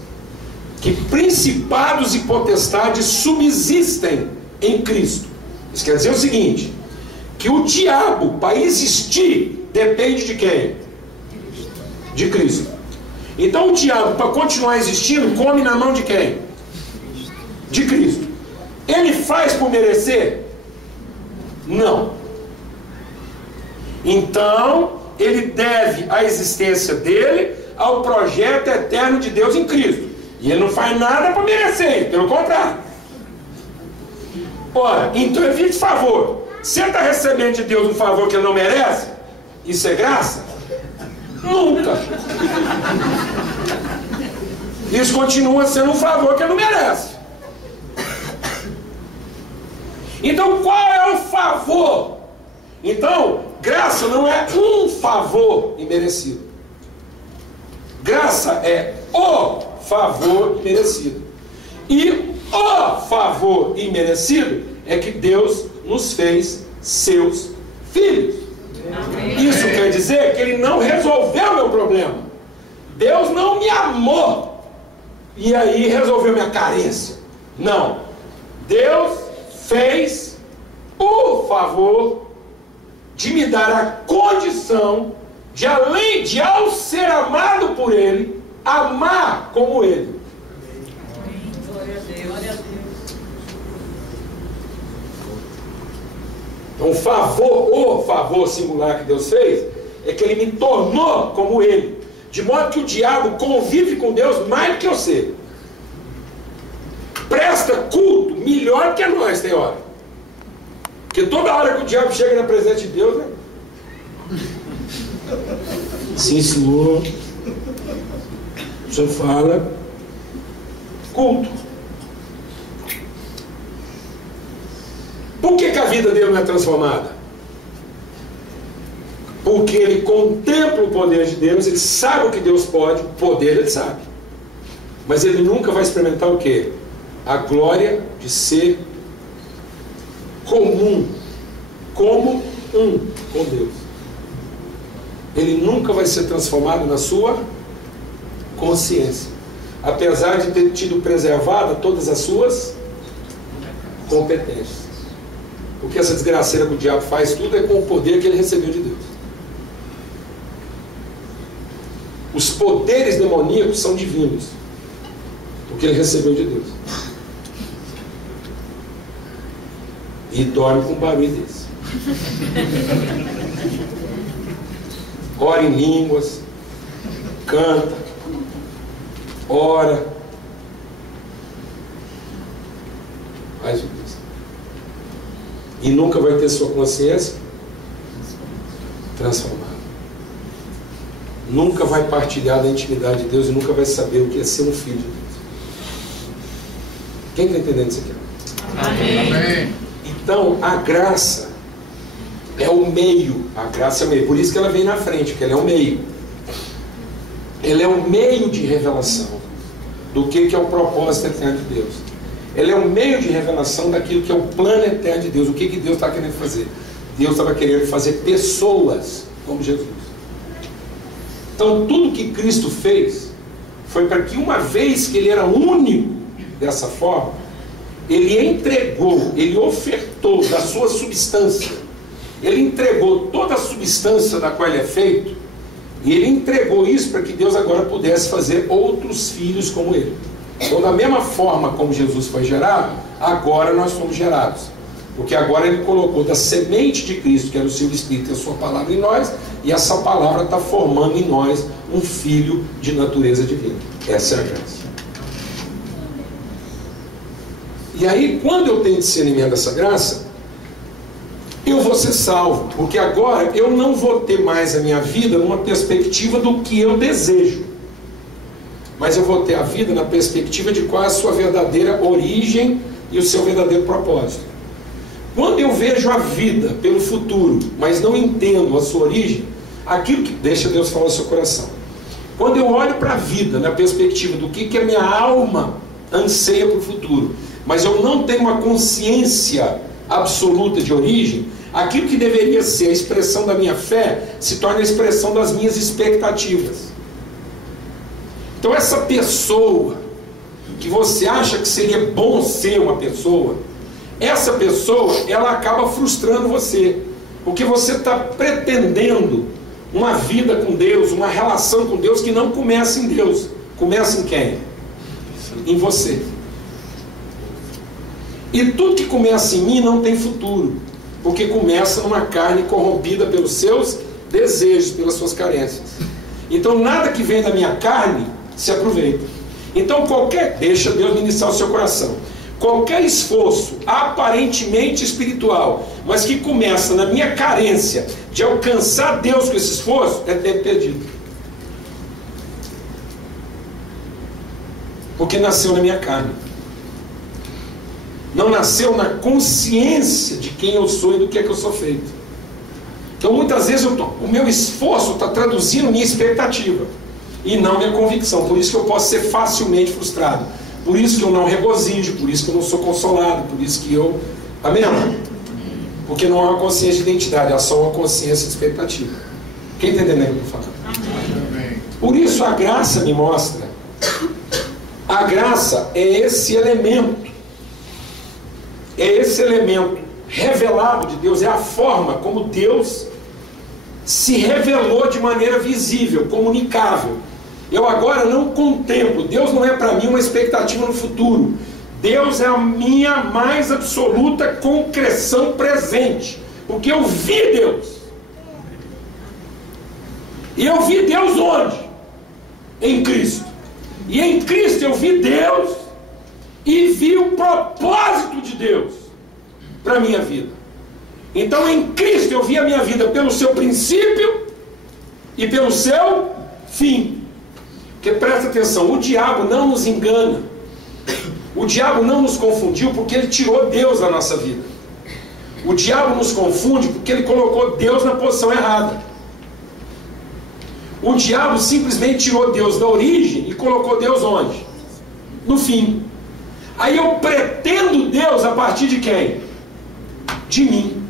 que principados e potestades subsistem em Cristo. Isso quer dizer o seguinte, que o diabo, para existir, depende de quem? De Cristo. Então o diabo, para continuar existindo, come na mão de quem? De Cristo. Ele faz por merecer? Não. Então, ele deve a existência dele ao projeto eterno de Deus em Cristo. E ele não faz nada para merecer, pelo contrário. Ora, então ele fica de favor. Você está recebendo de Deus um favor que ele não merece? Isso é graça? Nunca. Isso continua sendo um favor que ele não merece. Então qual é o favor? Então, graça não é um favor imerecido. Graça é o favor imerecido. E o favor imerecido é que Deus nos fez seus filhos. Amém. Isso quer dizer que Ele não resolveu meu problema. Deus não me amou e aí resolveu minha carência. Não. Deus fez o favor de me dar a condição de, além de, ao ser amado por Ele, amar como Ele. Glória a Deus. Glória a Deus. Então o favor singular que Deus fez é que Ele me tornou como Ele, de modo que o diabo convive com Deus mais do que eu sei. Presta culto melhor que a nós, tem hora. Porque toda hora que o diabo chega na presença de Deus, né? Sim, Senhor. O Senhor fala. Culto. Por que a vida dele não é transformada? Porque ele contempla o poder de Deus, ele sabe o que Deus pode, o poder ele sabe. Mas ele nunca vai experimentar o quê? A glória de ser comum, como um com Deus. Ele nunca vai ser transformado na sua consciência, apesar de ter tido preservada todas as suas competências. O que essa desgraceira que o diabo faz tudo é com o poder que ele recebeu de Deus. Os poderes demoníacos são divinos, porque ele recebeu de Deus. E dorme com um barulho desse. Ora em línguas, canta, ora, faz isso. E nunca vai ter sua consciência transformada. Nunca vai partilhar da intimidade de Deus e nunca vai saber o que é ser um filho de Deus. Quem está entendendo isso aqui? Amém. Então, a graça é o meio. A graça é o meio. Por isso que ela vem na frente, porque ela é o meio. Ela é o meio de revelação do que é o propósito eterno de Deus. Ela é o meio de revelação daquilo que é o plano eterno de Deus. O que Deus está querendo fazer? Deus estava querendo fazer pessoas como Jesus. Então, tudo que Cristo fez foi para que, uma vez que Ele era único dessa forma, Ele entregou, Ele ofertou da sua substância. Ele entregou toda a substância da qual Ele é feito, e Ele entregou isso para que Deus agora pudesse fazer outros filhos como Ele. Então, da mesma forma como Jesus foi gerado, agora nós somos gerados. Porque agora Ele colocou da semente de Cristo, que era o seu Espírito e a sua palavra em nós, e essa palavra está formando em nós um filho de natureza divina. Essa é a graça. E aí, quando eu tenho discernimento dessa graça, eu vou ser salvo. Porque agora eu não vou ter mais a minha vida numa perspectiva do que eu desejo, mas eu vou ter a vida na perspectiva de qual é a sua verdadeira origem e o seu verdadeiro propósito. Quando eu vejo a vida pelo futuro, mas não entendo a sua origem, aquilo que deixa Deus falar no seu coração. Quando eu olho para a vida na perspectiva do que a minha alma anseia para o futuro, mas eu não tenho uma consciência absoluta de origem, aquilo que deveria ser a expressão da minha fé se torna a expressão das minhas expectativas. Então essa pessoa que você acha que seria bom ser uma pessoa, essa pessoa, ela acaba frustrando você, porque você está pretendendo uma vida com Deus, uma relação com Deus que não começa em Deus. Começa em quem? Em você. E tudo que começa em mim não tem futuro, porque começa numa carne corrompida pelos seus desejos, pelas suas carências. Então nada que vem da minha carne se aproveita. Então deixa Deus ministrar o seu coração. Qualquer esforço aparentemente espiritual, mas que começa na minha carência de alcançar Deus com esse esforço, é tempo perdido. Porque nasceu na minha carne. Não nasceu na consciência de quem eu sou e do que é que eu sou feito. Então muitas vezes o meu esforço está traduzindo minha expectativa e não minha convicção. Por isso que eu posso ser facilmente frustrado. Por isso que eu não regozijo, por isso que eu não sou consolado, por isso que eu... Amém? Porque não há uma consciência de identidade, há só uma consciência de expectativa. Quem está entendendo o que eu estou falando? Por isso a graça me mostra. A graça é esse elemento. É esse elemento revelado de Deus, é a forma como Deus se revelou de maneira visível, comunicável. Eu agora não contemplo, Deus não é para mim uma expectativa no futuro. Deus é a minha mais absoluta concreção presente, porque eu vi Deus. E eu vi Deus onde? Em Cristo. E em Cristo eu vi Deus e vi o propósito de Deus para a minha vida. Então em Cristo eu vi a minha vida pelo seu princípio e pelo seu fim. Porque presta atenção, o diabo não nos engana, o diabo não nos confundiu porque ele tirou Deus da nossa vida. O diabo nos confunde porque ele colocou Deus na posição errada. O diabo simplesmente tirou Deus da origem e colocou Deus onde? No fim. Aí eu pretendo Deus a partir de quem? De mim.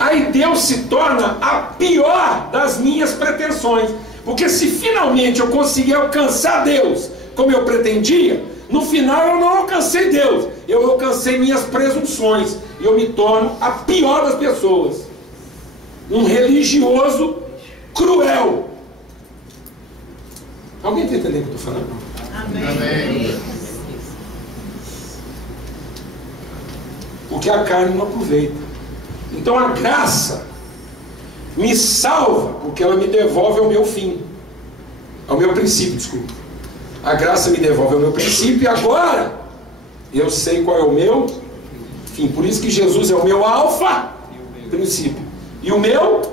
Aí Deus se torna a pior das minhas pretensões. Porque se finalmente eu conseguir alcançar Deus como eu pretendia, no final eu não alcancei Deus, eu alcancei minhas presunções, e eu me torno a pior das pessoas, um religioso cruel. Alguém está entendendo o que eu estou falando? Amém. Porque a carne não aproveita. Então a graça me salva, porque ela me devolve ao meu fim, ao meu princípio, desculpa. A graça me devolve ao meu princípio, e agora eu sei qual é o meu fim. Por isso que Jesus é o meu alfa, princípio, e o meu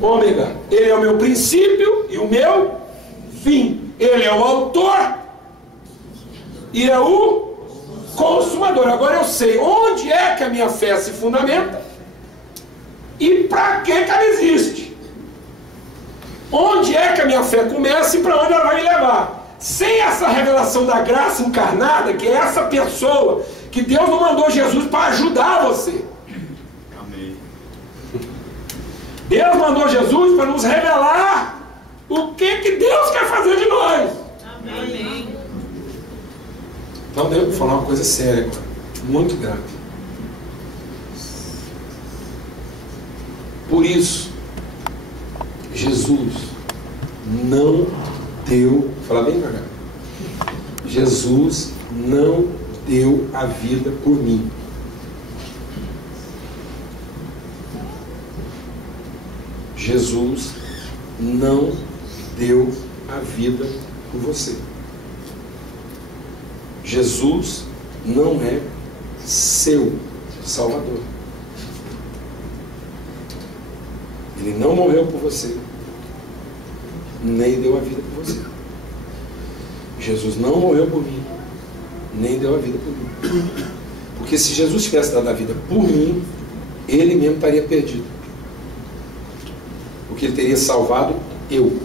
ômega. Ele é o meu princípio e o meu fim. Ele é o autor e é o consumador. Agora eu sei onde é que a minha fé se fundamenta e para que ela existe. Onde é que a minha fé começa e para onde ela vai me levar. Sem essa revelação da graça encarnada, que é essa pessoa que Deus não mandou Jesus para ajudar você. Amém. Deus mandou Jesus para nos revelar o que Deus quer fazer de nós. Amém. Então Deus vai falar uma coisa séria agora, muito grave. Por isso, Jesus não deu, fala bem devagar, Jesus não deu a vida por mim. Jesus não deu a vida por você. Jesus não é seu Salvador. Ele não morreu por você, nem deu a vida por você. Jesus não morreu por mim, nem deu a vida por mim. Porque se Jesus tivesse dado a vida por mim, ele mesmo estaria perdido. Porque ele teria salvado eu.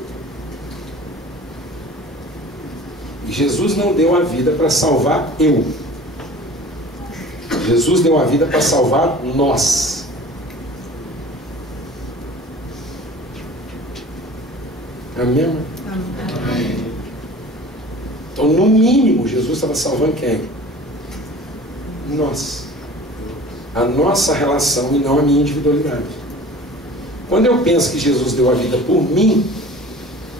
E Jesus não deu a vida para salvar eu. Jesus deu a vida para salvar nós. Amém, mãe? Amém. Então, no mínimo, Jesus estava salvando quem? Nós. A nossa relação e não a minha individualidade. Quando eu penso que Jesus deu a vida por mim,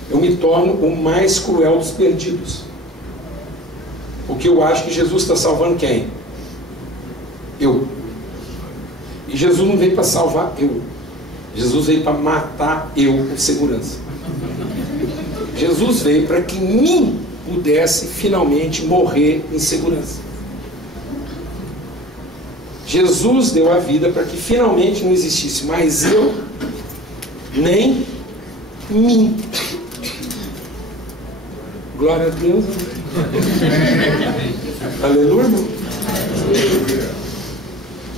eu me torno o mais cruel dos perdidos. Porque eu acho que Jesus está salvando quem? Eu. E Jesus não veio para salvar eu. Jesus veio para matar eu com segurança. Jesus veio para que mim pudesse finalmente morrer em segurança. Jesus deu a vida para que finalmente não existisse mais eu, nem mim. Glória a Deus. Aleluia, irmão.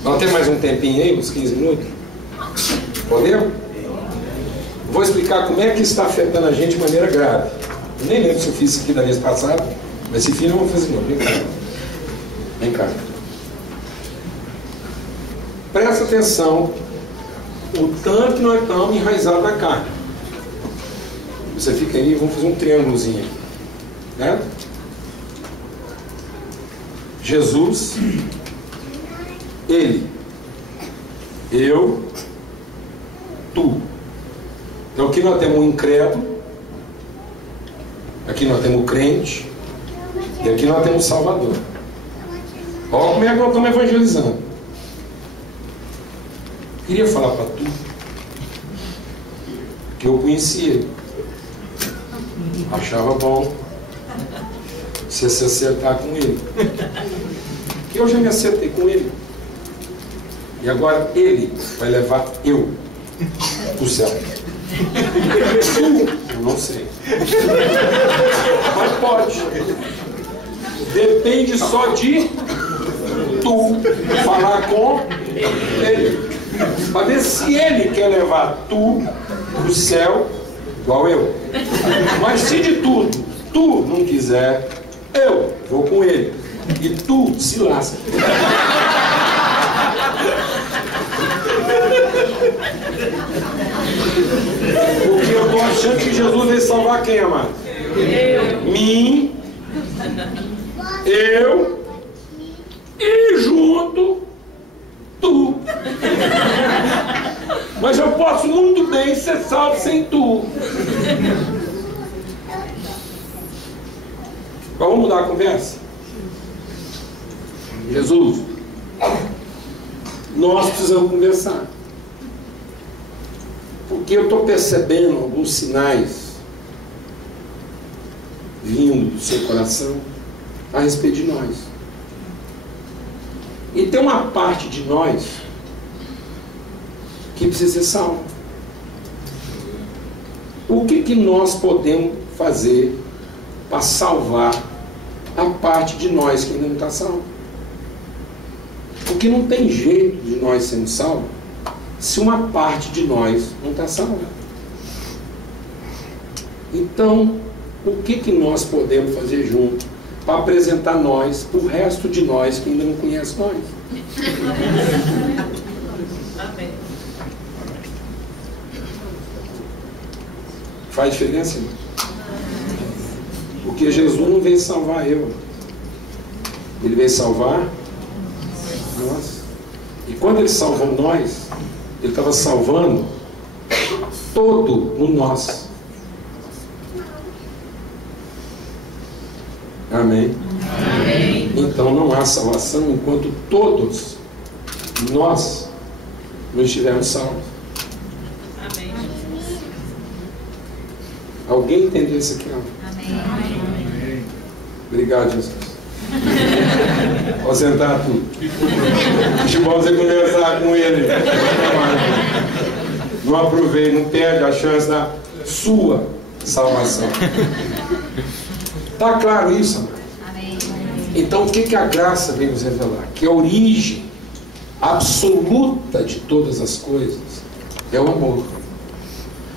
Vamos ter mais um tempinho aí, uns 15 minutos? Podemos? Vou explicar como é que está afetando a gente de maneira grave. Eu nem lembro se eu fiz isso aqui da vez passada, mas se fiz, eu vou fazer de novo. Vem cá. Vem cá. Presta atenção o tanto que nós estamos enraizados na carne. Você fica aí, vamos fazer um triângulozinho aqui. Né? Jesus, Ele, eu, tu. Então aqui nós temos um incrédulo, aqui nós temos o crente, e aqui nós temos o Salvador. Olha como é que nós estamos evangelizando. Queria falar para tu que eu conhecia ele, achava bom você se acertar com ele, que eu já me acertei com ele, e agora ele vai levar eu para o céu. Eu não sei, mas pode. Depende só de tu falar com ele, para ver se ele quer levar tu para o céu igual eu. Mas se de tudo tu não quiser, eu vou com ele e tu se lasca. Porque eu estou achando que Jesus veio salvar quem, amado? Mim, eu e junto tu. Mas eu posso muito bem ser salvo sem tu. Vamos mudar a conversa? Jesus, nós precisamos conversar. Porque eu estou percebendo alguns sinais vindo do seu coração a respeito de nós. E tem uma parte de nós que precisa ser salva. O que nós podemos fazer para salvar a parte de nós que ainda não está salva? Porque não tem jeito de nós sermos salvos se uma parte de nós não está salva. Então, o que nós podemos fazer junto para apresentar nós para o resto de nós que ainda não conhece nós? Amém. Faz diferença? Não? Porque Jesus não veio salvar eu. Ele veio salvar nós. E quando ele salvou nós, ele estava salvando todo o nós. Amém? Amém. Então não há salvação enquanto todos nós não estivermos salvos. Amém. Alguém entendeu isso aqui? Ó? Amém. Obrigado, Jesus. Pode sentar tudo. Deixa você conversar com ele. Não aproveite, não perde a chance da sua salvação. Está claro isso, amor? Então o que a graça vem nos revelar? Que a origem absoluta de todas as coisas é o amor.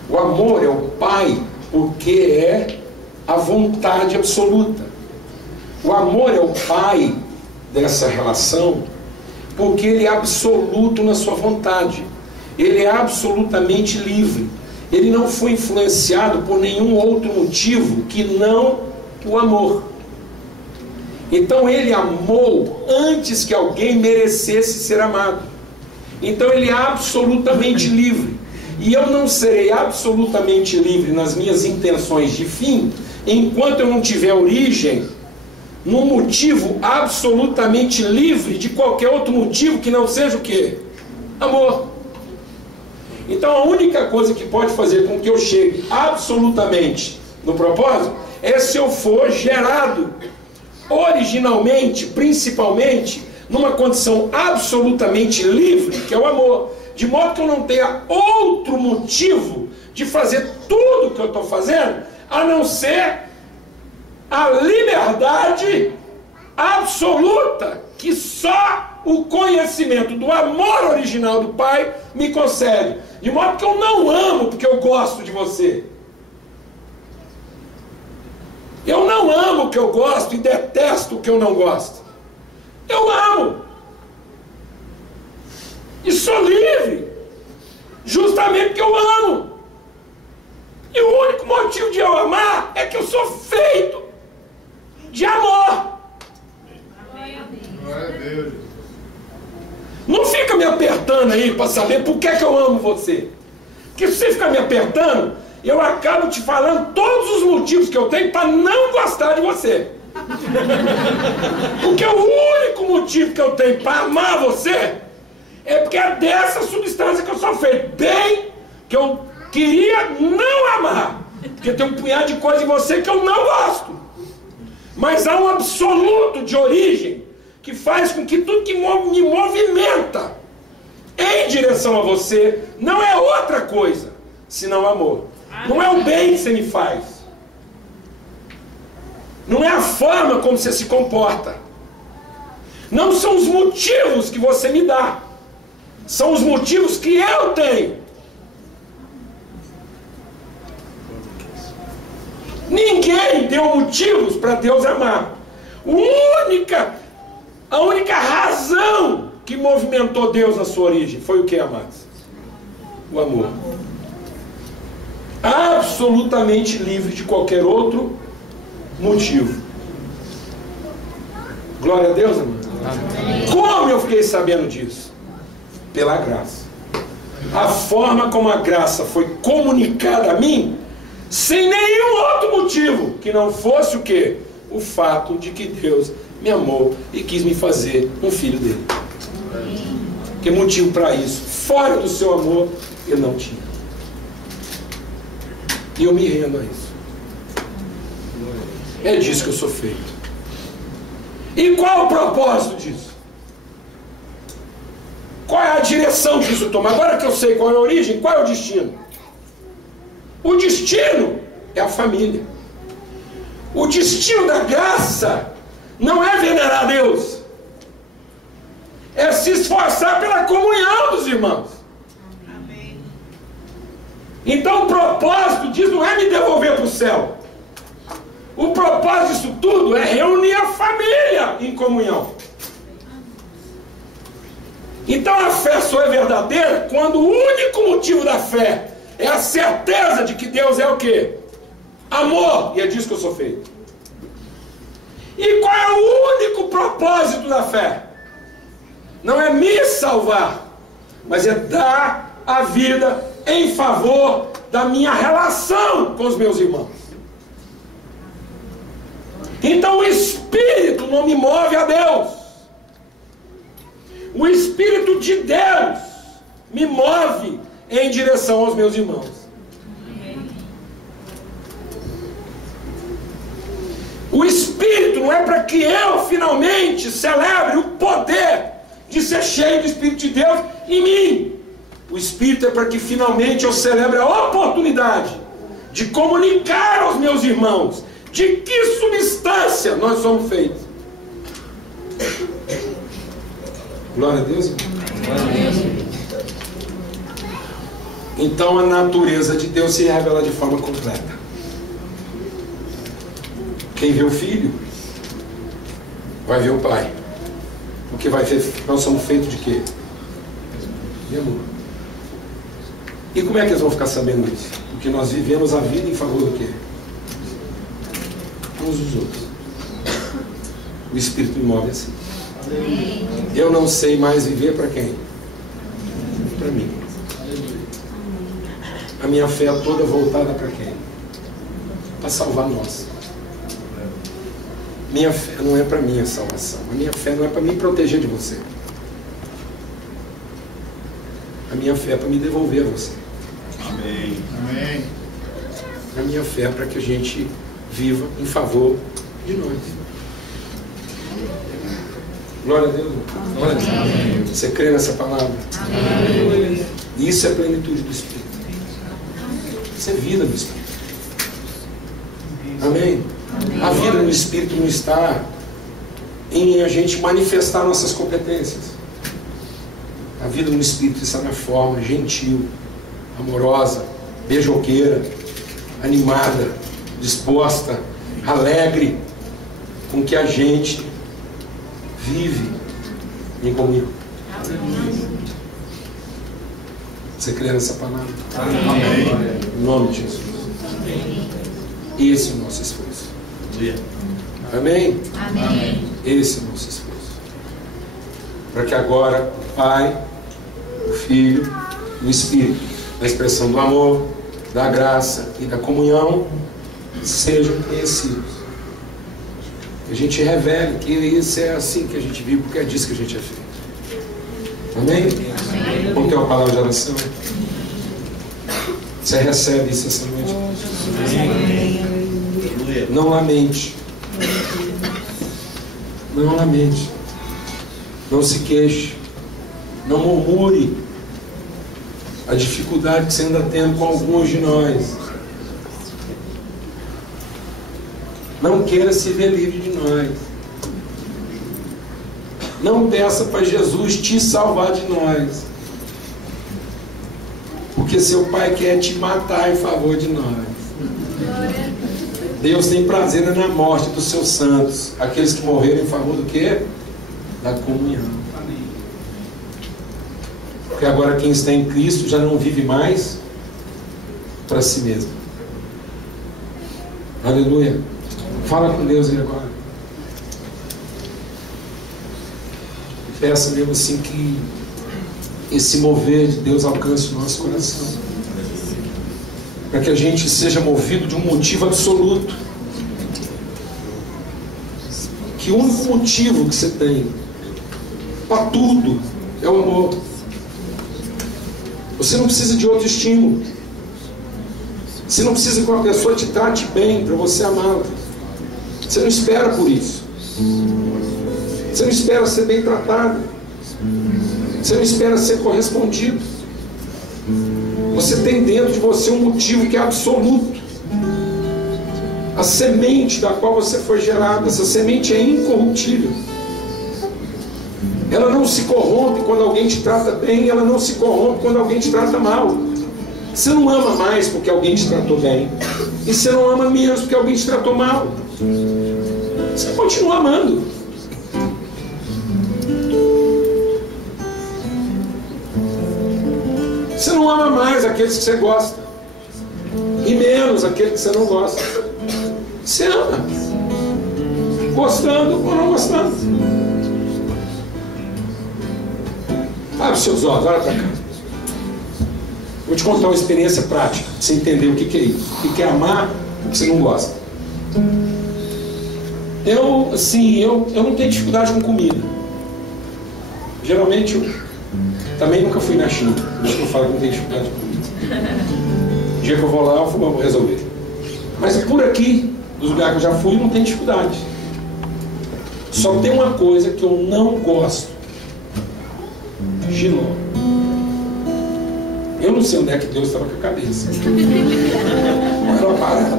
O amor é o Pai, porque é a vontade absoluta. O amor é o Pai dessa relação, Porque Ele é absoluto na sua vontade. Ele é absolutamente livre. Ele não foi influenciado por nenhum outro motivo que não o amor. Então Ele amou antes que alguém merecesse ser amado. Então Ele é absolutamente livre. E eu não serei absolutamente livre nas minhas intenções de fim enquanto eu não tiver origem num motivo absolutamente livre de qualquer outro motivo que não seja o quê? Amor. Então a única coisa que pode fazer com que eu chegue absolutamente no propósito é se eu for gerado originalmente, principalmente, numa condição absolutamente livre, que é o amor. De modo que eu não tenha outro motivo de fazer tudo o que eu estou fazendo, a não ser a liberdade absoluta que só o conhecimento do amor original do Pai me concede. De modo que eu não amo porque eu gosto de você. Eu não amo o que eu gosto e detesto o que eu não gosto. Eu amo. E sou livre. Justamente porque eu amo. E o único motivo de eu amar é que eu sou feito de amor. Glória a Deus. Não fica me apertando aí para saber por que eu amo você. Porque se você ficar me apertando, eu acabo te falando todos os motivos que eu tenho para não gostar de você. Porque o único motivo que eu tenho para amar você é porque é dessa substância que eu sou feito. Bem que eu queria não amar, porque tem um punhado de coisa em você que eu não gosto. Mas há um absoluto de origem que faz com que tudo que me movimenta em direção a você não é outra coisa senão amor. Não é o bem que você me faz. Não é a forma como você se comporta. Não são os motivos que você me dá. São os motivos que eu tenho. Ninguém deu motivos para Deus amar. A única razão que movimentou Deus na sua origem foi o que, amados? O amor. Absolutamente livre de qualquer outro motivo. Glória a Deus, amado. Como eu fiquei sabendo disso? Pela graça. A forma como a graça foi comunicada a mim, sem nenhum outro motivo que não fosse o quê? O fato de que Deus me amou e quis me fazer um filho dele. Que motivo para isso? Fora do seu amor, ele não tinha. E eu me rendo a isso. É disso que eu sou feito. E qual o propósito disso? Qual é a direção que isso toma? Agora que eu sei qual é a origem, qual é o destino? O destino é a família. O destino da graça não é venerar a Deus, é se esforçar pela comunhão dos irmãos. Amém. Então o propósito disso não é me devolver para o céu. O propósito disso tudo é reunir a família em comunhão. Então a fé só é verdadeira quando o único motivo da fé é a certeza de que Deus é o quê? Amor. E é disso que eu sou feito. E qual é o único propósito da fé? Não é me salvar, mas é dar a vida em favor da minha relação com os meus irmãos. Então o Espírito não me move a Deus. O Espírito de Deus me move em direção aos meus irmãos. O Espírito não é para que eu finalmente celebre o poder de ser cheio do Espírito de Deus em mim. O Espírito é para que finalmente eu celebre a oportunidade de comunicar aos meus irmãos de que substância nós somos feitos. Glória a Deus. Então a natureza de Deus se revela de forma completa. Quem vê o Filho vai ver o Pai. Porque nós somos feitos de quê? De amor. E como é que eles vão ficar sabendo isso? Porque nós vivemos a vida em favor do quê? Uns dos outros. O Espírito me move assim. Eu não sei mais viver para quem? Para mim. A minha fé é toda voltada para quem? Para salvar nós. Minha fé não é para minha salvação. A minha fé não é para me proteger de você. A minha fé é para me devolver a você. Amém. Amém. A minha fé é para que a gente viva em favor de nós. Glória a Deus. Glória a Deus. Você crê nessa palavra? Amém. Isso é plenitude do Espírito. Isso é vida do Espírito. Amém? A vida no Espírito não está em a gente manifestar nossas competências. A vida no Espírito está na forma gentil, amorosa, beijoqueira, animada, disposta, alegre, com que a gente vive em comunhão. Você crê nessa palavra? Amém. Em nome de Jesus. Esse é o nosso esforço. Amém? Amém. Esse é o nosso esforço. Para que agora o Pai, o Filho e o Espírito, na expressão do amor, da graça e da comunhão, sejam conhecidos. Que a gente revele que isso é assim que a gente vive, porque é disso que a gente é feito. Amém? Amém. Vamos ter uma palavra de oração? Você recebe isso essa noite? Não lamente. Não lamente. Não se queixe. Não murmure a dificuldade que você anda tendo com alguns de nós. Não queira se ver livre de nós. Não peça para Jesus te salvar de nós. Porque seu Pai quer te matar em favor de nós. Deus tem prazer na morte dos seus santos, aqueles que morreram em favor do quê? Da comunhão. Porque agora quem está em Cristo já não vive mais para si mesmo. Aleluia. Fala com Deus aí agora. Peça mesmo assim que esse mover de Deus alcance o nosso coração. Para que a gente seja movido de um motivo absoluto. Que o único motivo que você tem para tudo é o amor. Você não precisa de outro estímulo. Você não precisa que uma pessoa te trate bem para você amá-la. Você não espera por isso. Você não espera ser bem tratado. Você não espera ser correspondido. Você tem dentro de você um motivo que é absoluto. A semente da qual você foi gerado, essa semente é incorruptível. Ela não se corrompe quando alguém te trata bem, ela não se corrompe quando alguém te trata mal. Você não ama mais porque alguém te tratou bem, e você não ama menos porque alguém te tratou mal. Você continua amando. Você não ama mais aqueles que você gosta, e menos aqueles que você não gosta. Você ama, gostando ou não gostando. Abre os seus olhos, olha para cá. Vou te contar uma experiência prática, para você entender o que é isso. O que é amar o que você não gosta. Eu não tenho dificuldade com comida. Geralmente, eu também nunca fui na China. Por isso que eu falo que não tenho dificuldade com comida. O dia que eu vou lá, eu vou resolver. Mas por aqui, dos lugares que eu já fui, não tem dificuldade. Só tem uma coisa que eu não gosto. Giló. Eu não sei onde é que Deus estava com a cabeça. Era uma parada.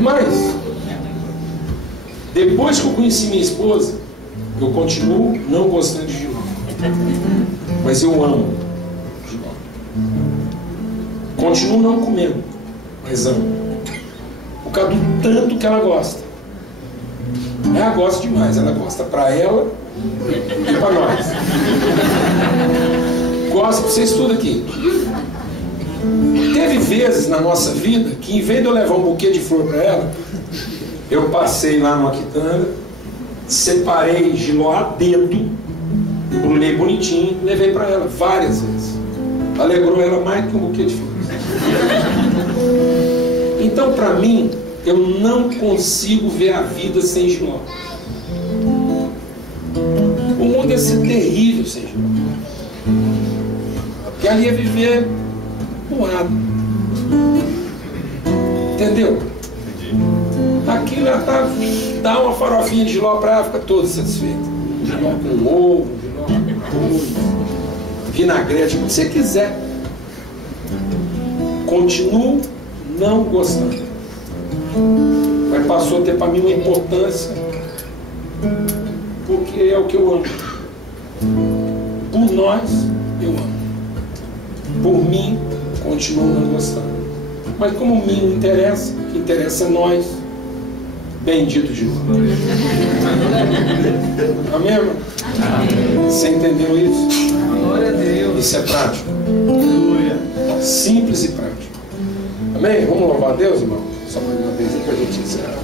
Mas, depois que eu conheci minha esposa, eu continuo não gostando de giló. Mas eu amo giló. Continuo não comendo, mas amo. Por causa do tanto que ela gosta. Ela gosta demais. Ela gosta para ela E para nós? Gosto que você estuda aqui. Teve vezes na nossa vida que, em vez de eu levar um buquê de flor para ela, eu passei lá numa quitanda, separei giló a dedo, embrulhei bonitinho, levei para ela várias vezes. Alegrou ela mais que um buquê de flores. Então, para mim, eu não consigo ver a vida sem giló. O mundo ia ser terrível sem giló. Porque ali ia viver moado. Entendeu? Aquilo já tá, dá uma farofinha de giló para ela, fica toda satisfeita. Giló com ovo, giló com arroz, vinagrete, o que você quiser. Continuo não gostando. Mas passou a ter para mim uma importância, porque é o que eu amo. Por nós, eu amo. Por mim, continuo não gostando. Mas como mim não interessa, o que interessa é nós. Bendito Jesus. Amém, irmão? Amém. Você entendeu isso? Glória a Deus. Isso é prático. Simples e prático. Amém? Vamos louvar a Deus, irmão? Só mais uma vez aí para a gente encerrar.